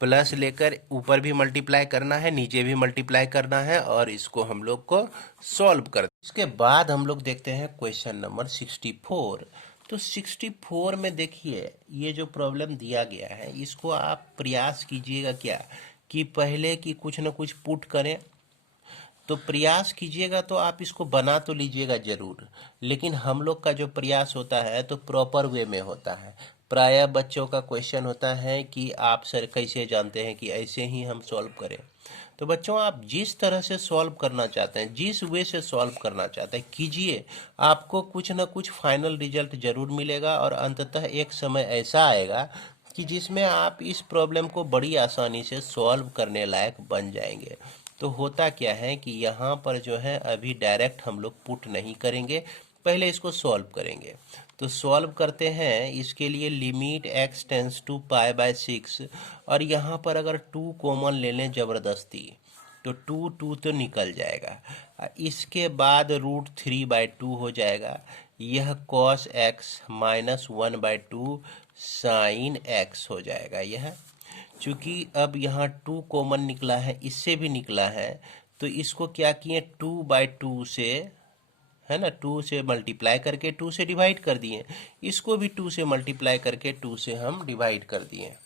प्लस लेकर ऊपर भी मल्टीप्लाई करना है, नीचे भी मल्टीप्लाई करना है, और इसको हम लोग को सॉल्व कर। इसके बाद हम लोग देखते हैं क्वेश्चन नंबर 64। तो 64 में देखिए ये जो प्रॉब्लम दिया गया है इसको आप प्रयास कीजिएगा क्या कि पहले कि कुछ न कुछ पुट करें। तो प्रयास कीजिएगा तो आप इसको बना तो लीजिएगा ज़रूर, लेकिन हम लोग का जो प्रयास होता है तो प्रॉपर वे में होता है। प्रायः बच्चों का क्वेश्चन होता है कि आप सर कैसे जानते हैं कि ऐसे ही हम सॉल्व करें। तो बच्चों आप जिस तरह से सॉल्व करना चाहते हैं, जिस वे से सॉल्व करना चाहते हैं कीजिए, आपको कुछ ना कुछ फाइनल रिजल्ट ज़रूर मिलेगा और अंततः एक समय ऐसा आएगा कि जिसमें आप इस प्रॉब्लम को बड़ी आसानी से सॉल्व करने लायक बन जाएंगे। तो होता क्या है कि यहाँ पर जो है अभी डायरेक्ट हम लोग पुट नहीं करेंगे, पहले इसको सॉल्व करेंगे। तो सॉल्व करते हैं, इसके लिए लिमिट x टेंस टू π/6, और यहाँ पर अगर 2 कॉमन ले लें ज़बरदस्ती तो 2 तो निकल जाएगा। इसके बाद √3/2 हो जाएगा, यह cos x -1/2 sin x हो जाएगा। यह चूँकि अब यहाँ 2 कॉमन निकला है, इससे भी निकला है, तो इसको क्या किए 2/2 से, है ना, 2 से मल्टीप्लाई करके 2 से डिवाइड कर दिए, इसको भी 2 से मल्टीप्लाई करके 2 से हम डिवाइड कर दिए।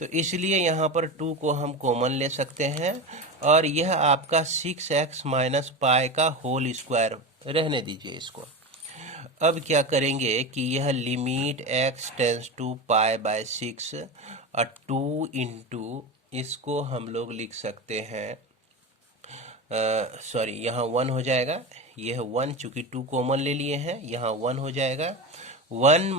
तो इसलिए यहाँ पर 2 को हम कॉमन ले सकते हैं, और यह आपका 6x - π का होल स्क्वायर रहने दीजिए इसको। अब क्या करेंगे कि यह लिमिट x टेंस टू π/6 और 2 × इसको हम लोग लिख सकते हैं, सॉरी यहाँ 1 हो जाएगा, यह 1 चूँकि 2 कॉमन ले लिए हैं, यहाँ 1 हो जाएगा। 1 -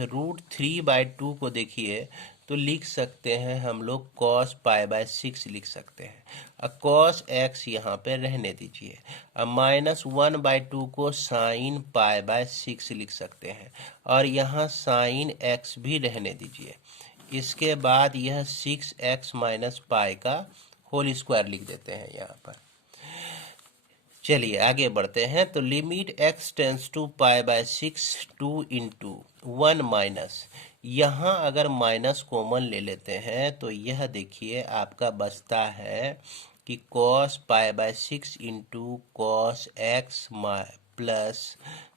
√3/2 को देखिए तो लिख सकते हैं हम लोग cos π/6 लिख सकते हैं, अब cos x यहाँ पे रहने दीजिए। अब -1/2 को sin π/6 लिख सकते हैं, और यहाँ sin x भी रहने दीजिए। इसके बाद यह 6x - π का होल स्क्वायर लिख देते हैं यहाँ पर। चलिए आगे बढ़ते हैं। तो limit x tends to π/6 2 × 1 minus, यहाँ अगर माइनस कॉमन ले लेते हैं तो यह देखिए आपका बचता है कि cos π/6 × cos x plus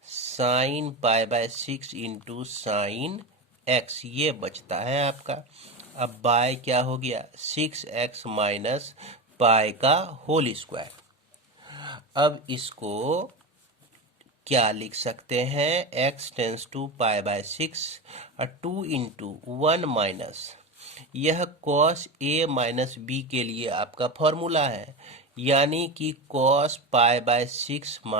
sin π/6 × sin x, ये बचता है आपका। अब बाय क्या हो गया, 6x - π का होल स्क्वायर। अब इसको क्या लिख सकते हैं, x टेंस टू π/6 और 2 × 1 माइनस, यह cos a - b के लिए आपका फॉर्मूला है, यानी कि cos π/6 -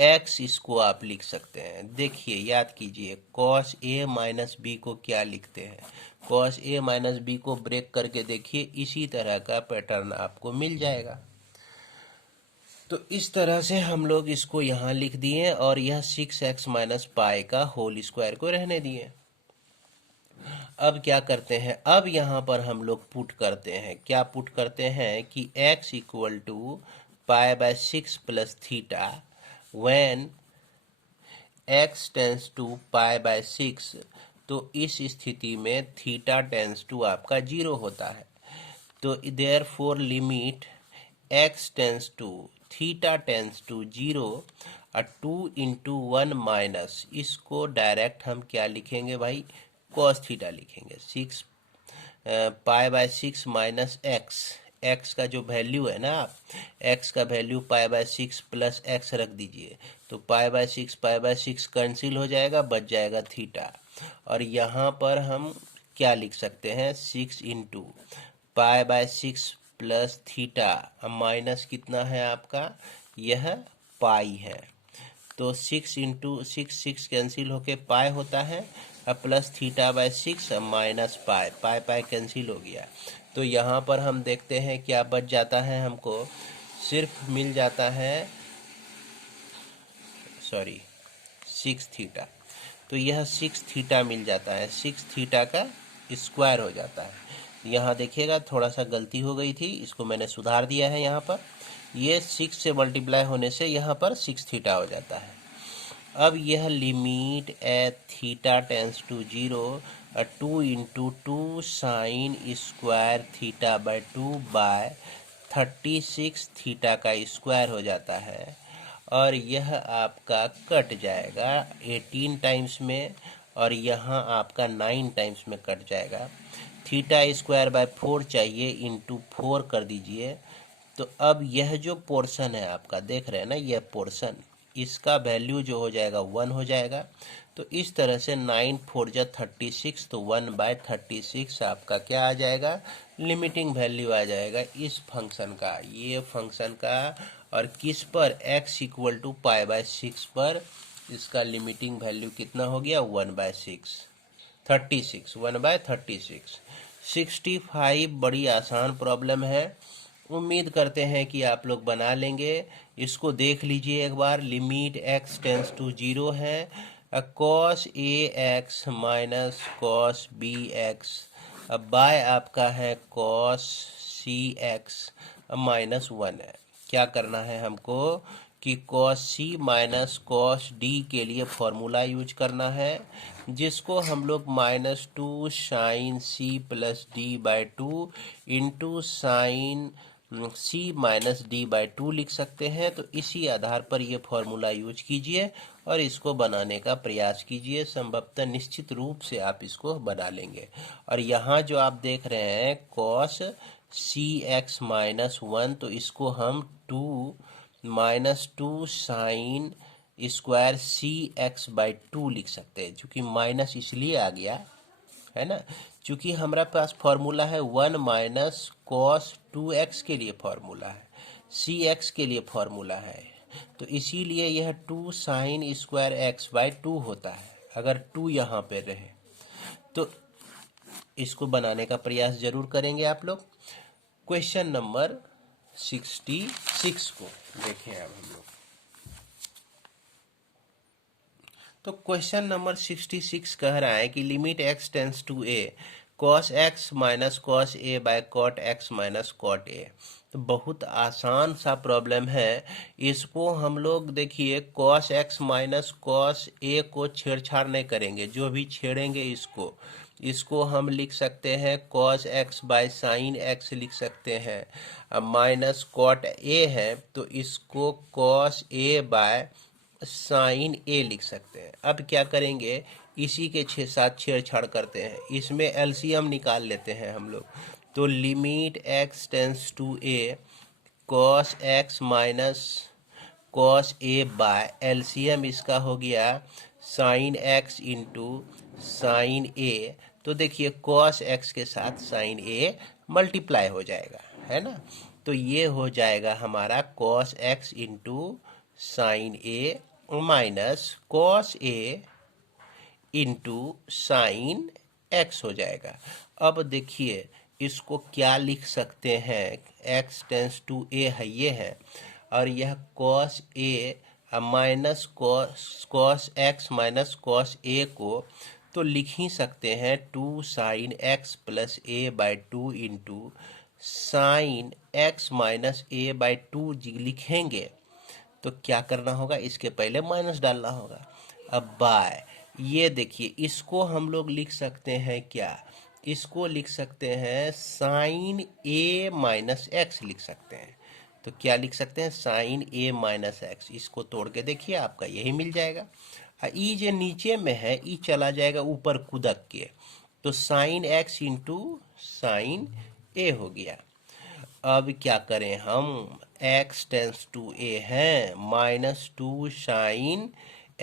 एक्स इसको आप लिख सकते हैं। देखिए याद कीजिए, कॉस ए माइनस बी को क्या लिखते हैं, कॉस ए माइनस बी को ब्रेक करके देखिए, इसी तरह का पैटर्न आपको मिल जाएगा। तो इस तरह से हम लोग इसको यहाँ लिख दिए और यह 6x माइनस पाई का होल स्क्वायर को रहने दिए। अब क्या करते हैं, अब यहाँ पर हम लोग पुट करते हैं, क्या पुट करते हैं कि x equal to pi by 6 प्लस theta when x tends to pi by 6, तो इस स्थिति में थीटा टेंस टू आपका 0 होता है। तो therefore limit x tends to theta tends to 0 और 2 इंटू 1 माइनस, इसको डायरेक्ट हम क्या लिखेंगे भाई, कॉस थीटा लिखेंगे। 6 पाई बाय 6 माइनस एक्स का जो वैल्यू है ना, आप एक्स का value pi by 6 plus x रख दीजिए, तो पाई बाय 6 कैंसिल हो जाएगा, बच जाएगा थीटा। और यहाँ पर हम क्या लिख सकते हैं, 6 इंटू पाई बाय 6 प्लस थीटा, माइनस कितना है आपका, यह पाई है। तो 6 इंटू 6 कैंसिल होके पाई होता है, अब plus theta by 6 minus pi, pi cancel हो गया। तो यहाँ पर हम देखते हैं क्या बच जाता है, हमको सिर्फ मिल जाता है 6 थीटा। तो यह 6 थीटा मिल जाता है, 6 थीटा का स्क्वायर हो जाता है। यहाँ देखिएगा थोड़ा सा गलती हो गई थी, इसको मैंने सुधार दिया है। यहाँ पर ये 6 से मल्टीप्लाई होने से यहाँ पर 6 थीटा हो जाता है। अब यह limit a theta tends to 0 2 into 2 sine square theta by 2 by 36 theta का स्क्वायर हो जाता है। और यह आपका कट जाएगा 18 टाइम्स में, और यहाँ आपका 9 टाइम्स में कट जाएगा। थीटा स्क्वायर बाय 4 चाहिए, इंटू 4 कर दीजिए। तो अब यह जो पोर्शन है आपका, देख रहे हैं ना, यह पोर्शन, इसका वैल्यू जो हो जाएगा 1 हो जाएगा। तो इस तरह से 9 4 जा 36, तो 1 बाय 36 आपका क्या आ जाएगा, लिमिटिंग वैल्यू आ जाएगा इस फंक्शन का, ये फंक्शन का। और किस पर, x equal to pi by 6 पर इसका लिमिटिंग वैल्यू कितना हो गया, 1 बाय 36, 1 बाय 36। 65 बड़ी आसान प्रॉब्लम है, उम्मीद करते हैं कि आप लोग बना लेंगे। इसको देख लीजिए एक बार, लिमिट x टेंस टू 0 है, cos A X minus cos B X, अब बाय आपका है कॉस सी एक्स माइनस 1 है। क्या करना है हमको कि कॉस सी माइनस कॉस डी के लिए फॉर्मूला यूज करना है, जिसको हम लोग -2 sine C plus D by 2 into sine C minus D by 2 लिख सकते हैं। तो इसी आधार पर ये फॉर्मूला यूज कीजिए और इसको बनाने का प्रयास कीजिए, संभवतः निश्चित रूप से आप इसको बना लेंगे। और यहाँ जो आप देख रहे हैं कॉस सी एक्स माइनस 1, तो इसको हम 2 -2 sine square c x by 2 लिख सकते हैं, क्योंकि माइनस इसलिए आ गया है ना, क्योंकि हमारे पास फॉर्मूला है 1 माइनस कॉस 2x के लिए फॉर्मूला है, सी एक्स के लिए फॉर्मूला है, तो इसीलिए यह 2 साइन स्क्वायर एक्स बाई 2 होता है। अगर 2 यहाँ पे रहे तो इसको बनाने का प्रयास जरूर करेंगे आप लोग। क्वेश्चन नंबर 66 को देखें अब हम लोग। तो क्वेश्चन नंबर 66 कह रहा है कि limit x tends to a cos x minus cos a by cot x minus cot a. तो बहुत आसान सा प्रॉब्लम है, इसको हम लोग देखिए cos x minus cos A को छेड़छाड़ नहीं करेंगे, जो भी छेड़ेंगे इसको हम लिख सकते हैं cos x by sine x लिख सकते हैं, अब माइनस कॉट ए है तो इसको cos a बाय साइन ए लिख सकते हैं। अब क्या करेंगे, इसी के साथ छेड़छाड़ करते हैं, इसमें एलसीएम निकाल लेते हैं हम लोग। तो limit x tends to a cos x minus cos a by LCM इसका हो गया sine x into sine a। तो देखिए cos x के साथ साइन a मल्टीप्लाई हो जाएगा, है ना। तो ये हो जाएगा हमारा cos x into sine a minus cos A into sine x हो जाएगा। अब देखिए इसको क्या लिख सकते हैं, x टेंस टू ए है ये है, और यह cos A minus cos X minus cos A को तो लिख ही सकते हैं 2 sine X plus A by 2 into sine x minus A by 2 लिखेंगे तो क्या करना होगा, इसके पहले माइनस डालना होगा। अब बाय ये देखिए इसको हम लोग लिख सकते हैं क्या, इसको लिख सकते हैं साइन ए माइनस एक्स लिख सकते हैं। तो क्या लिख सकते हैं, साइन ए माइनस एक्स। इसको तोड़ के देखिए आपका यही मिल जाएगा। ई जो नीचे में है ई चला जाएगा ऊपर कूदक के, तो साइन एक्स इंटू साइन ए हो गया। अब क्या करें हम, x टेंस टू ए है, minus 2 sine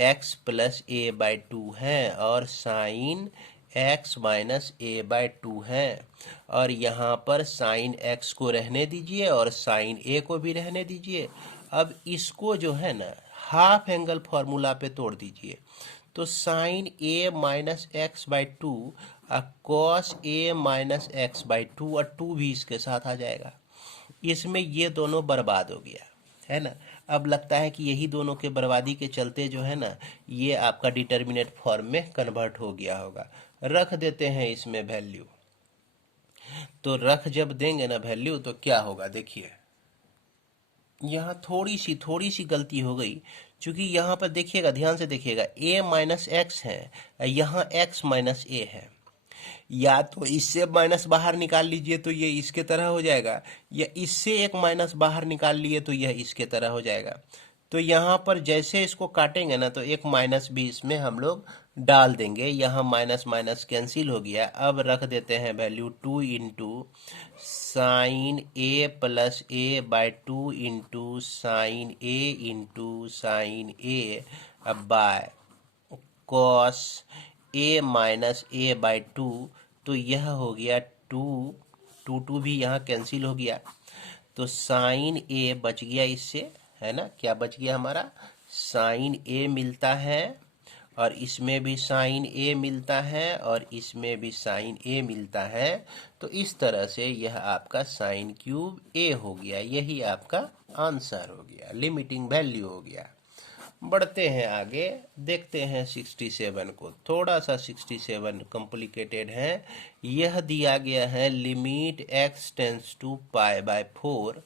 x plus A by 2 है और sine x minus A by 2 है, और यहाँ पर साइन x को रहने दीजिए और साइन a को भी रहने दीजिए। अब इसको जो है ना हाफ एंगल फॉर्मूला पे तोड़ दीजिए, तो sine a minus x by 2 और cos a minus x by 2 और 2 भी इसके साथ आ जाएगा। इसमें ये दोनों बर्बाद हो गया है ना। अब लगता है कि यही दोनों के बर्बादी के चलते जो है ना ये आपका डिटर्मिनेट फॉर्म में कन्वर्ट हो गया होगा। रख देते हैं इसमें वैल्यू, तो रख जब देंगे ना वैल्यू तो क्या होगा देखिए, यहाँ थोड़ी सी गलती हो गई, क्योंकि यहाँ पर देखिएगा ध्यान से देखिएगा a माइनस एक्स है, यहाँ x माइनस ए है। या तो इससे माइनस बाहर निकाल लीजिए तो ये इसके तरह हो जाएगा, या इससे एक माइनस बाहर निकाल लिए तो यह इसके तरह हो जाएगा। तो यहाँ पर जैसे इसको काटेंगे ना तो एक माइनस भी इसमें हम लोग डाल देंगे, यहाँ माइनस माइनस कैंसिल हो गया। अब रख देते हैं value 2 into sign A plus A by 2 into sign A into sine a by cos A minus A by 2, तो यह हो गया 2 भी यहाँ कैंसिल हो गया, तो साइन ए बच गया इससे, है ना। क्या बच गया हमारा, साइन ए मिलता है, और इसमें भी साइन ए मिलता है, और इसमें भी साइन ए मिलता है। तो इस तरह से यह आपका साइन क्यूब ए हो गया, यही आपका आंसर हो गया, लिमिटिंग वैल्यू हो गया। बढ़ते हैं आगे, देखते हैं 67 को। थोड़ा सा 67 कॉम्प्लिकेटेड है। यह दिया गया है limit x tends to pi by 4,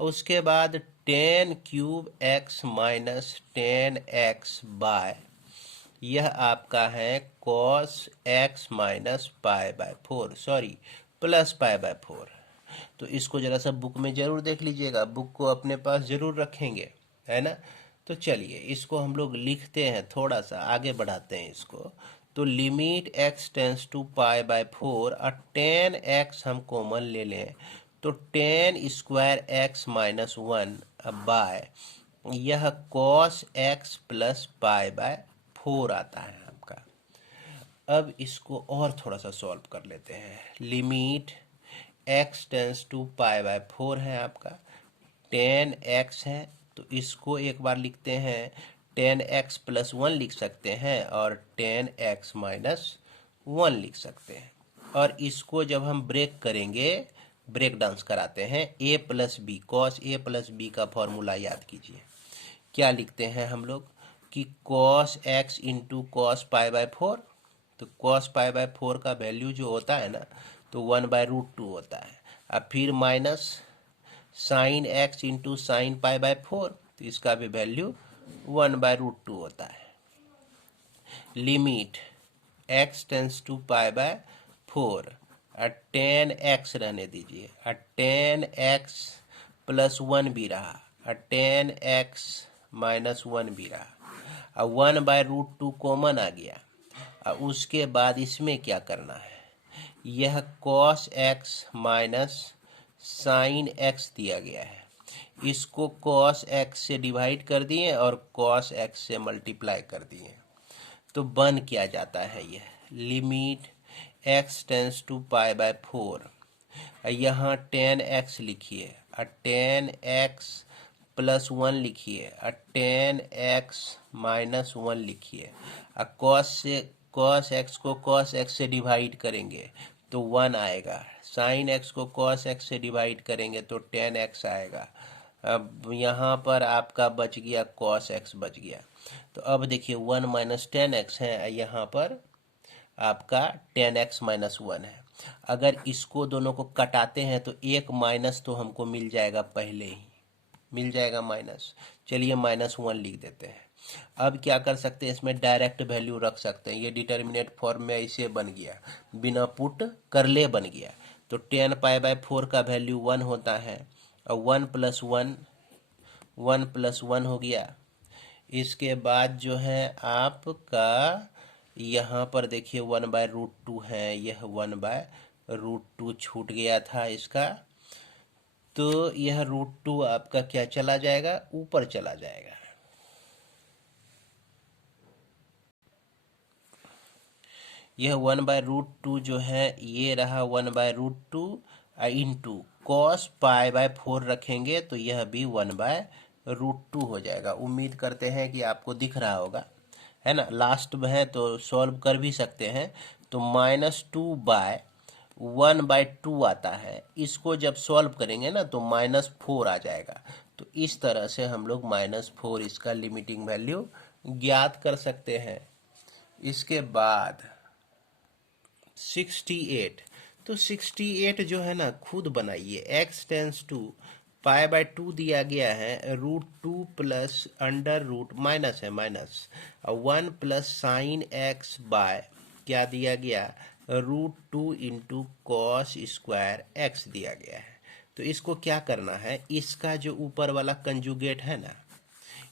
उसके बाद 10 cube x minus 10x bye, यह आपका है cos x minus pi by 4, sorry plus pi by 4। तो इसको जरा सा बुक में जरूर देख लीजिएगा, बुक को अपने पास जरूर रखेंगे, है ना। तो चलिए इसको हम लोग लिखते हैं, थोड़ा सा आगे बढ़ाते हैं इसको। तो limit x tends to pi by 4 और 10x हम कॉमन ले लें, तो 10 स्क्वायर x माइनस 1 बाय यह cos x plus pi by 4 आता है आपका। अब इसको और थोड़ा सा सॉल्व कर लेते हैं। Limit x tends to pi by 4 है आपका, 10x है, तो इसको एक बार लिखते हैं 10x प्लस 1 लिख सकते हैं और 10x माइनस 1 लिख सकते हैं। और इसको जब हम ब्रेक करेंगे, ब्रेक डाउन कराते हैं, a plus b, cos a plus b का फॉर्मूला याद कीजिए। क्या लिखते हैं हम लोग कि cos x into cos pi by 4, तो कॉस पाई बाय 4 का वैल्यू जो होता है ना तो 1/√2 होता है। अब फिर minus sine x into sine pi by 4, तो इसका भी वैल्यू 1/√2 होता है। Limit x tends to pi by 4 और 10x रहने दीजिए, और 10x प्लस 1 भी रहा और 10x माइनस 1 भी रहा, और 1/√2 कॉमन आ गया। और उसके बाद इसमें क्या करना है, यह cos x minus sine x दिया गया है, इसको cos x से डिवाइड कर दिए और cos x से मल्टीप्लाई कर दिए, तो बन क्या जाता है यह limit x tends to pi by 4, यहाँ 10x लिखिए और 10x प्लस 1 लिखिए और 10x-1 लिखिए और cos x को cos x से डिवाइड करेंगे तो 1 आएगा, sin x को cos x से डिवाइड करेंगे तो 10x आएगा। अब यहाँ पर आपका बच गया cos x बच गया। तो अब देखिए 1 माइनस 10x है, यहाँ पर आपका 10x-1 है। अगर इसको दोनों को कटाते हैं तो एक माइनस तो हमको मिल जाएगा, पहले ही मिल जाएगा माइनस। चलिए -1 लिख देते हैं। अब क्या कर सकते हैं, इसमें डायरेक्ट वैल्यू रख सकते हैं। ये डिटर्मिनेट फॉर्म में ऐसे बन गया, बिना पुट कर ले बन गया। तो 10π/4 का वैल्यू 1 होता है और 1 + 1 हो गया। इसके बाद जो है आपका यहाँ पर देखिए 1/√2 है, यह 1/√2 छूट गया था इसका, तो यह √2 आपका क्या चला जाएगा, ऊपर चला जाएगा। यह 1/√2 जो है ये रहा 1/√2 इंटू cos π/4 रखेंगे तो यह भी 1/√2 हो जाएगा। उम्मीद करते हैं कि आपको दिख रहा होगा, है ना। लास्ट में है तो सॉल्व कर भी सकते हैं। तो -2/1/2 आता है, इसको जब सॉल्व करेंगे ना तो -4 आ जाएगा। तो इस तरह से हम लोग -4 इसका लिमिटिंग वैल्यू ज्ञात कर सकते हैं। इसके बाद 68, तो 68 जो है ना खुद बनाइए। x टेंस टू π/2 दिया गया है, √2 प्लस अंडर रूट माइनस है minus 1 plus sine x by क्या दिया गया, √2 इंटू कॉस स्क्वायर x दिया गया है। तो इसको क्या करना है, इसका जो ऊपर वाला कंजुगेट है ना,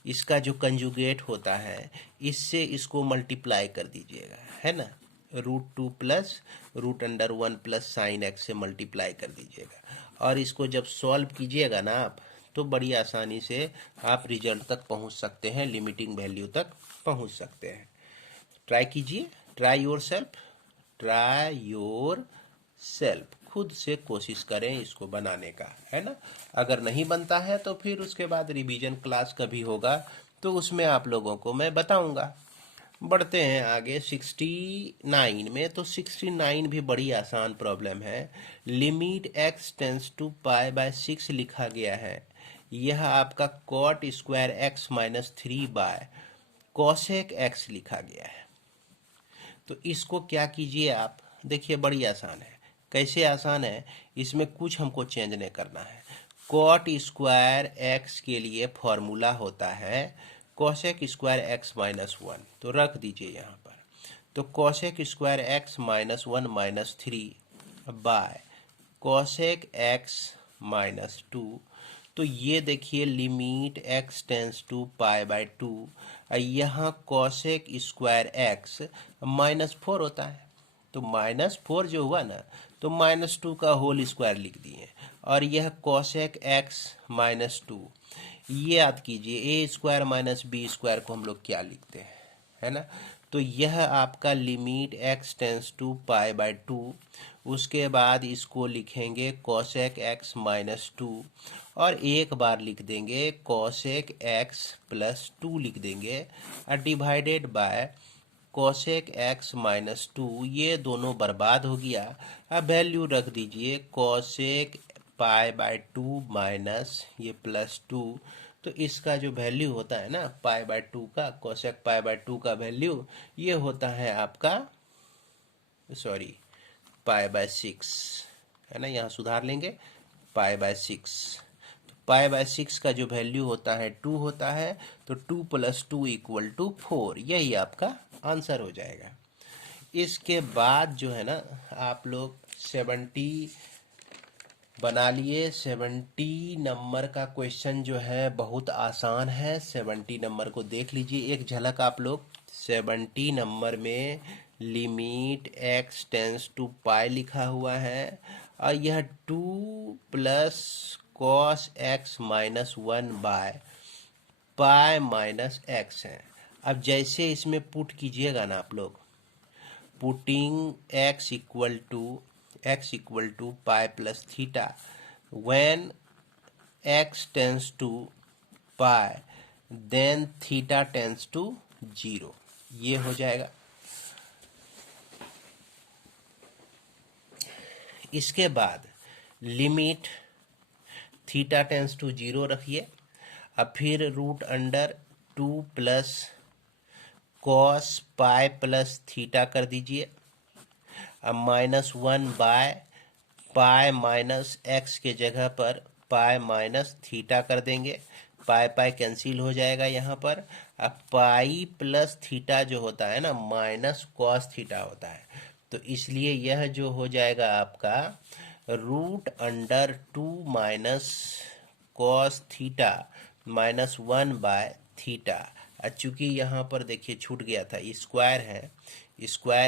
इसका जो कंजुगेट होता है इससे इसको मल्टीप्लाई कर दीजिएगा, है ना। √2 प्लस √1 प्लस साइन x से मल्टीप्लाई कर दीजिएगा और इसको जब सॉल्व कीजिएगा ना आप, तो बड़ी आसानी से आप रिजल्ट तक पहुंच सकते हैं, लिमिटिंग वैल्यू तक पहुंच सकते हैं। ट्राई कीजिए, ट्राई योर सेल्फ, खुद से कोशिश करें इसको बनाने का, है ना। अगर नहीं बनता है तो फिर उसके बाद रिवीजन क्लास कभी होगा तो उसमें आप लोगों को मैं बताऊंगा। बढ़ते हैं आगे 69 में। तो 69 भी बड़ी आसान प्रॉब्लम है। लिमिट x टेंस टू π/6 लिखा गया है। यह आपका cot square x -3 cosec x लिखा गया है। तो इसको क्या कीजिए आप, देखिए बड़ी आसान है। कैसे आसान है, इसमें कुछ हमको चेंज नहीं करना है। cot स्क्वायर x के लिए फॉर्मूला होता है cosec स्क्वायर x -1, तो रख दीजिए यहाँ पर। तो cosec square x -1 -3 by cosec x -2, तो ये देखिए लिमिट x टेंस टू π/2, यहाँ cosec स्क्वायर x -4 होता है। तो -4 जो हुआ ना, तो -2 का होल स्क्वायर लिख दिए और यह cosec x -2, ये याद कीजिए a स्क्वायर -b स्क्वायर को हम लोग क्या लिखते हैं, है ना। तो यह आपका लिमिट x टेंस टू π/2, उसके बाद इसको लिखेंगे cosec x -2 और एक बार लिख देंगे cosec x +2 लिख देंगे और डिवाइडेड बाय cosec x -2, ये दोनों बर्बाद हो गया। अब वैल्यू रख दीजिए cosec π/2 माइनस ये +2, तो इसका जो वैल्यू होता है ना π/2 का, cosec π/2 का वैल्यू ये होता है आपका π/6, है ना। यहाँ सुधार लेंगे π/6। तो π/6 का जो वैल्यू होता है 2 होता है, तो 2 + 2 = 4, यही आपका आंसर हो जाएगा। इसके बाद जो है ना आप लोग 70 बना लिए। 70 नंबर का क्वेश्चन जो है बहुत आसान है। 70 नंबर को देख लीजिए एक झलक आप लोग। 70 नंबर में लिमिट x टेंस टू पाई लिखा हुआ है और यह 2 plus cos x -1 by pi minus x है। अब जैसे इसमें पुट कीजिएगा ना आप लोग, putting x = pi plus theta when x tends to pi, then theta tends to 0, ये हो जाएगा। इसके बाद लिमिट थीटा टेंस टू 0 रखिए, अब फिर root under 2 plus cos pi plus theta कर दीजिए। अब -1 बाय पाई माइनस एक्स के जगह पर पाई माइनस थीटा कर देंगे, पाई पाई कैंसिल हो जाएगा यहाँ पर। अब पाई प्लस थीटा जो होता है ना, माइनस कॉस थीटा होता है, तो इसलिए यह जो हो जाएगा आपका root under 2 minus cos theta -1 by theta. चूँकि यहाँ पर देखिए छूट गया था, स्क्वायर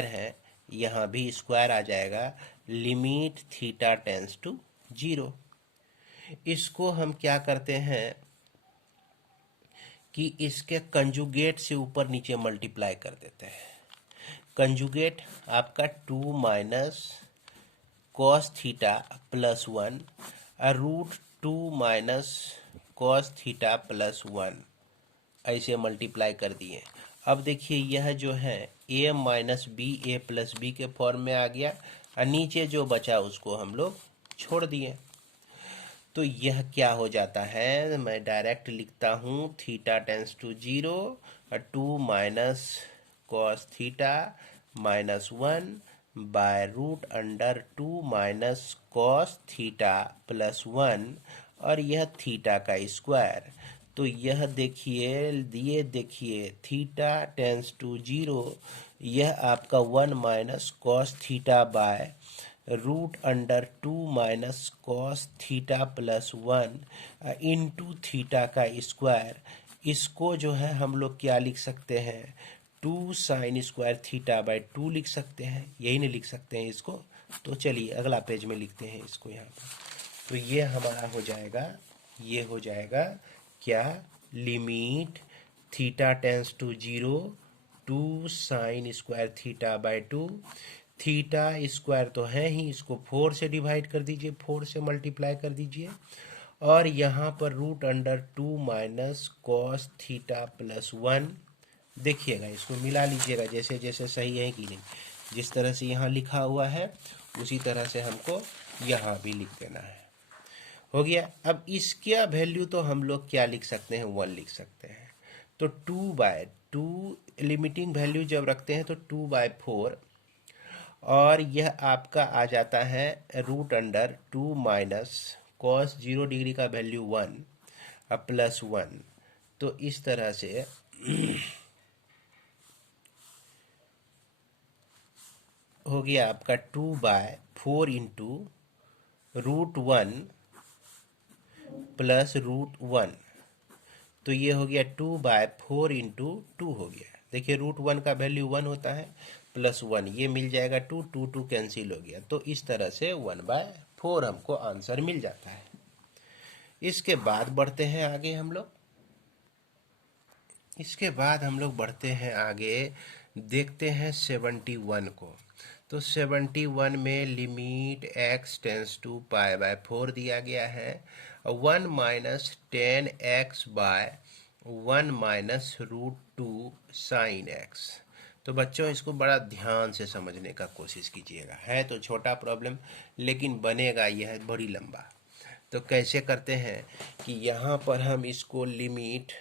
है, यहाँ भी स्क्वायर आ जाएगा। Limit theta tends to 0। इसको हम क्या करते हैं कि इसके कंजुगेट से ऊपर नीचे मल्टीप्लाई कर देते हैं। कंजुगेट आपका 2 माइनस कॉस थीटा प्लस 1 और root 2 minus cos theta plus 1, ऐसे मल्टीप्लाई कर दिए। अब देखिए यह जो है a minus b, a plus b के फॉर्म में आ गया, और नीचे जो बचा उसको हम लोग छोड़ दिए। तो यह क्या हो जाता है, मैं डायरेक्ट लिखता हूँ थीटा टेंस टू 0 और 2 minus cos theta -1 by root under 2 minus cos theta plus 1, और यह थीटा का स्क्वायर। तो यह देखिए थीटा टेंस टू 0, यह आपका 1 minus cos theta by root under 2 minus cos theta plus 1 into theta का स्क्वायर। इसको जो है हम लोग क्या लिख सकते हैं, 2 साइन स्क्वायर थीटा बाय 2 लिख सकते हैं, यही नहीं लिख सकते हैं इसको। तो चलिए अगला पेज में लिखते हैं इसको यहाँ पर। तो ये हमारा हो जाएगा, ये हो जाएगा क्या, limit theta tends to 0 2 sine square theta by 2, theta square तो है ही, इसको 4 से डिवाइड कर दीजिए, 4 से मल्टीप्लाई कर दीजिए, और यहाँ पर root under 2 minus cos theta plus 1। देखिएगा इसको मिला लीजिएगा जैसे जैसे सही है कि नहीं, जिस तरह से यहाँ लिखा हुआ है उसी तरह से हमको यहाँ भी लिख देना है। हो गया। अब इसका वैल्यू तो हम लोग क्या लिख सकते हैं, 1 लिख सकते हैं। तो 2/2 लिमिटिंग वैल्यू जब रखते हैं तो 2/4, और यह आपका आ जाता है root under 2 minus cos 0 degree का वैल्यू 1 और प्लस 1। तो इस तरह से हो गया आपका 2/4 इंटू रूट 1 प्लस रूट 1। तो ये हो गया 2/4 इंटू 2 हो गया। देखिए रूट 1 का वैल्यू 1 होता है, प्लस 1 ये मिल जाएगा 2, 2 2 कैंसिल हो गया। तो इस तरह से 1/4 हमको आंसर मिल जाता है। इसके बाद बढ़ते हैं आगे हम लोग, बढ़ते हैं आगे, देखते हैं 71 को। तो 71 में लिमिट x टेंस टू π/4 दिया गया है, 1 minus 10x by 1 minus root 2 sine x। तो बच्चों इसको बड़ा ध्यान से समझने का कोशिश कीजिएगा, है तो छोटा प्रॉब्लम लेकिन बनेगा यह बड़ी लंबा। तो कैसे करते हैं कि यहाँ पर हम इसको लिमिट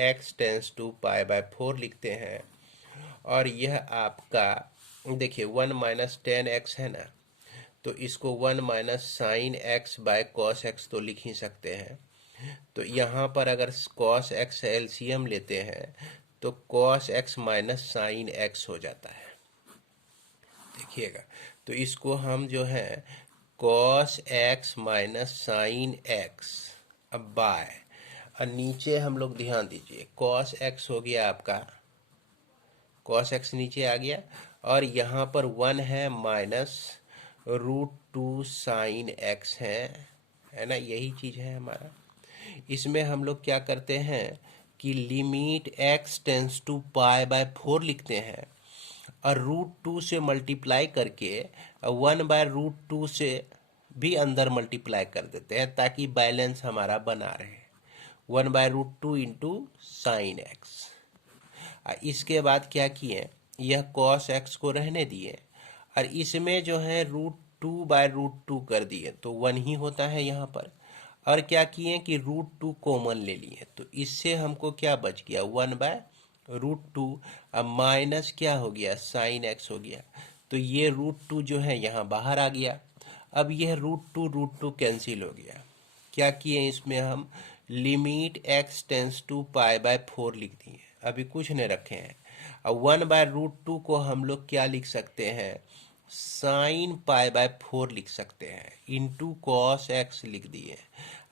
x टेंस टू π/4 लिखते हैं, और यह आपका देखिए 1 माइनस 10x है ना, तो इसको 1 minus sine x by cos x तो लिख ही सकते हैं। तो यहाँ पर अगर कॉस x एलसीएम लेते हैं तो cos x minus sine x हो जाता है। देखिएगा, तो इसको हम जो है cos x minus sine x अब बाय, और नीचे हम लोग ध्यान दीजिए कॉस x हो गया आपका, कॉस x नीचे आ गया, और यहाँ पर 1 है माइनस रूट 2 साइन x है ना, यही चीज़ है हमारा। इसमें हम लोग क्या करते हैं कि लिमिट x टेंस टू π/4 लिखते हैं, और रूट 2 से मल्टीप्लाई करके 1/√2 से भी अंदर मल्टीप्लाई कर देते हैं ताकि बैलेंस हमारा बना रहे। 1/√2 इंटू साइन एक्स। इसके बाद क्या किए, यह कॉस एक्स को रहने दिए और इसमें जो है √2/√2 कर दिए, तो 1 ही होता है यहाँ पर। और क्या किए कि √2 कॉमन ले लिए, तो इससे हमको क्या बच गया 1/√2। अब माइनस क्या हो गया, साइन एक्स हो गया, तो ये √2 जो है यहाँ बाहर आ गया। अब यह √2 कैंसिल हो गया। क्या किए इसमें हम लिमिट x टेंस टू π/4 लिख दिए, अभी कुछ नहीं रखे हैं। अब 1/√2 को हम लोग क्या लिख सकते हैं, साइन π/4 लिख सकते हैं, इंटू कॉस एक्स लिख दिए।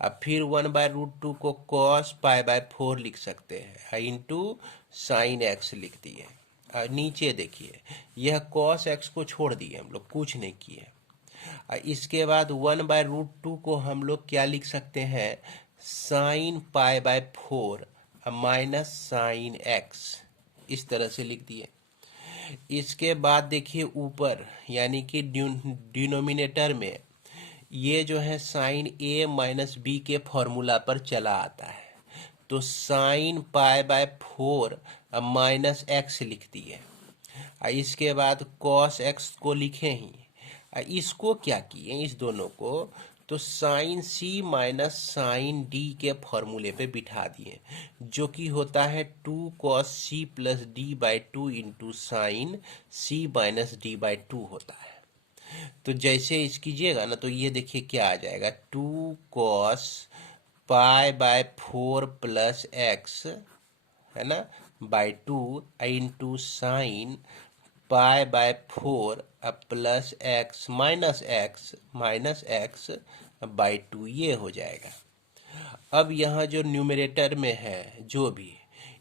अब फिर 1/√2 को कॉस π/4 लिख सकते हैं, इंटू साइन एक्स लिख दिए। नीचे देखिए, यह कॉस एक्स को छोड़ दिए, हम लोग कुछ नहीं किए। इसके बाद 1/√2 को हम लोग क्या लिख सकते हैं, साइन π/4 माइनस साइन एक्स, इस तरह से लिख दिए। इसके बाद देखिए ऊपर यानी कि डिनोमिनेटर में ये जो है साइन a माइनस बी के फॉर्मूला पर चला आता है, तो साइन π/4 माइनस एक्स लिख दिए। इसके बाद कॉस एक्स को लिखे ही, इसको क्या किए, इस दोनों को तो sign C minus sign D के फॉर्मूले पे बिठा दिए, जो कि होता है 2 cos c plus d/2 into sine c minus d/2 होता है। तो जैसे इस कीजिएगा ना, तो ये देखिए क्या आ जाएगा, 2 cos π/4 प्लस एक्स है ना /2 into sine π/4 plus x minus X /2, ये हो जाएगा। अब यहाँ जो न्यूमरेटर में है जो भी,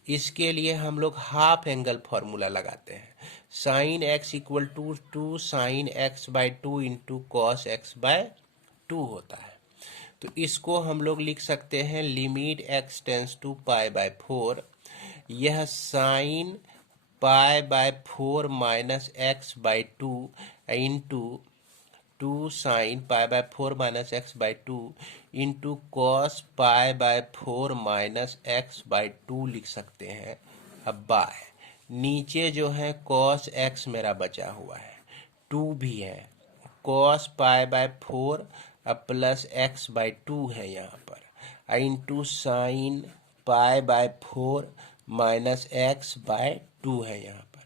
इसके लिए हम लोग हाफ एंगल फॉर्मूला लगाते हैं, sine x equal to 2 sine x/2 into cos x/2 होता है। तो इसको हम लोग लिख सकते हैं लिमिट x टेंस टू π/4, यह sine π/4 minus x/2 into 2 sine π/4 minus x/2 into cos π/4 minus x/2 लिख सकते हैं। अब बाय नीचे जो है कॉस x मेरा बचा हुआ है, 2 भी है, कॉस π/4 प्लस x/2 है यहाँ पर, इंटू साइन π/4 माइनस x/2 है यहाँ पर।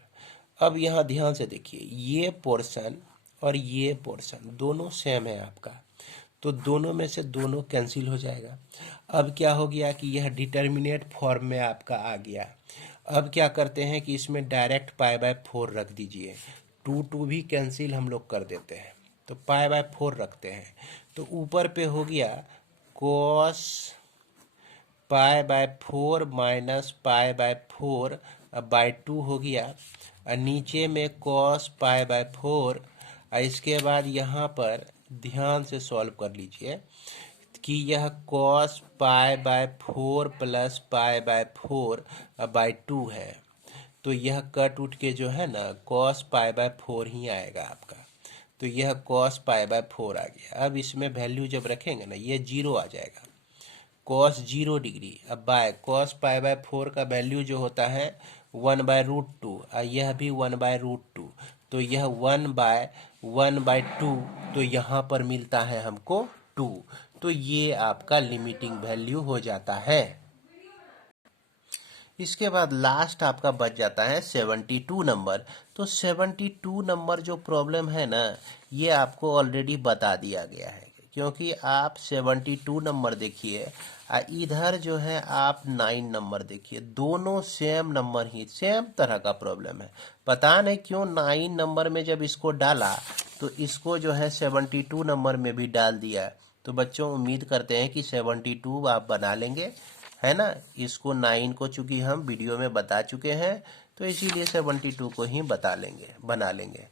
अब यहाँ ध्यान से देखिए, ये पोर्शन और ये पोर्शन दोनों सेम है आपका, तो दोनों में से दोनों कैंसिल हो जाएगा। अब क्या हो गया कि यह डिटर्मिनेट फॉर्म में आपका आ गया। अब क्या करते हैं कि इसमें डायरेक्ट π/4 रख दीजिए, 2 भी कैंसिल हम लोग कर देते हैं, तो π/4 रखते हैं, तो ऊपर पे हो गया कॉस π/4 माइनस π/4 /2 हो गया, और नीचे में कॉस π/4। इसके बाद यहाँ पर ध्यान से सॉल्व कर लीजिए कि यह कॉस π/4 प्लस π/4 /2 है, तो यह कट उठ के जो है ना कॉस π/4 ही आएगा आपका, तो यह कॉस π/4 आ गया। अब इसमें वैल्यू जब रखेंगे ना, ये 0 आ जाएगा, कॉस 0 डिग्री। अब बाय कॉस π/4 का वैल्यू जो होता है 1/√2, यह भी 1/√2, तो यह 1/2, तो यहाँ पर मिलता है हमको 2, तो ये आपका लिमिटिंग वैल्यू हो जाता है। इसके बाद लास्ट आपका बच जाता है 72 नंबर। तो 72 नंबर जो प्रॉब्लम है ना, ये आपको ऑलरेडी बता दिया गया है, क्योंकि आप 72 नंबर देखिए, इधर जो है आप 9 नंबर देखिए, दोनों सेम नंबर ही, सेम तरह का प्रॉब्लम है। पता नहीं क्यों 9 नंबर में जब इसको डाला तो इसको जो है 72 नंबर में भी डाल दिया। तो बच्चों उम्मीद करते हैं कि 72 आप बना लेंगे, है ना। इसको 9 को चूंकि हम वीडियो में बता चुके हैं, तो इसीलिए 72 को ही बना लेंगे।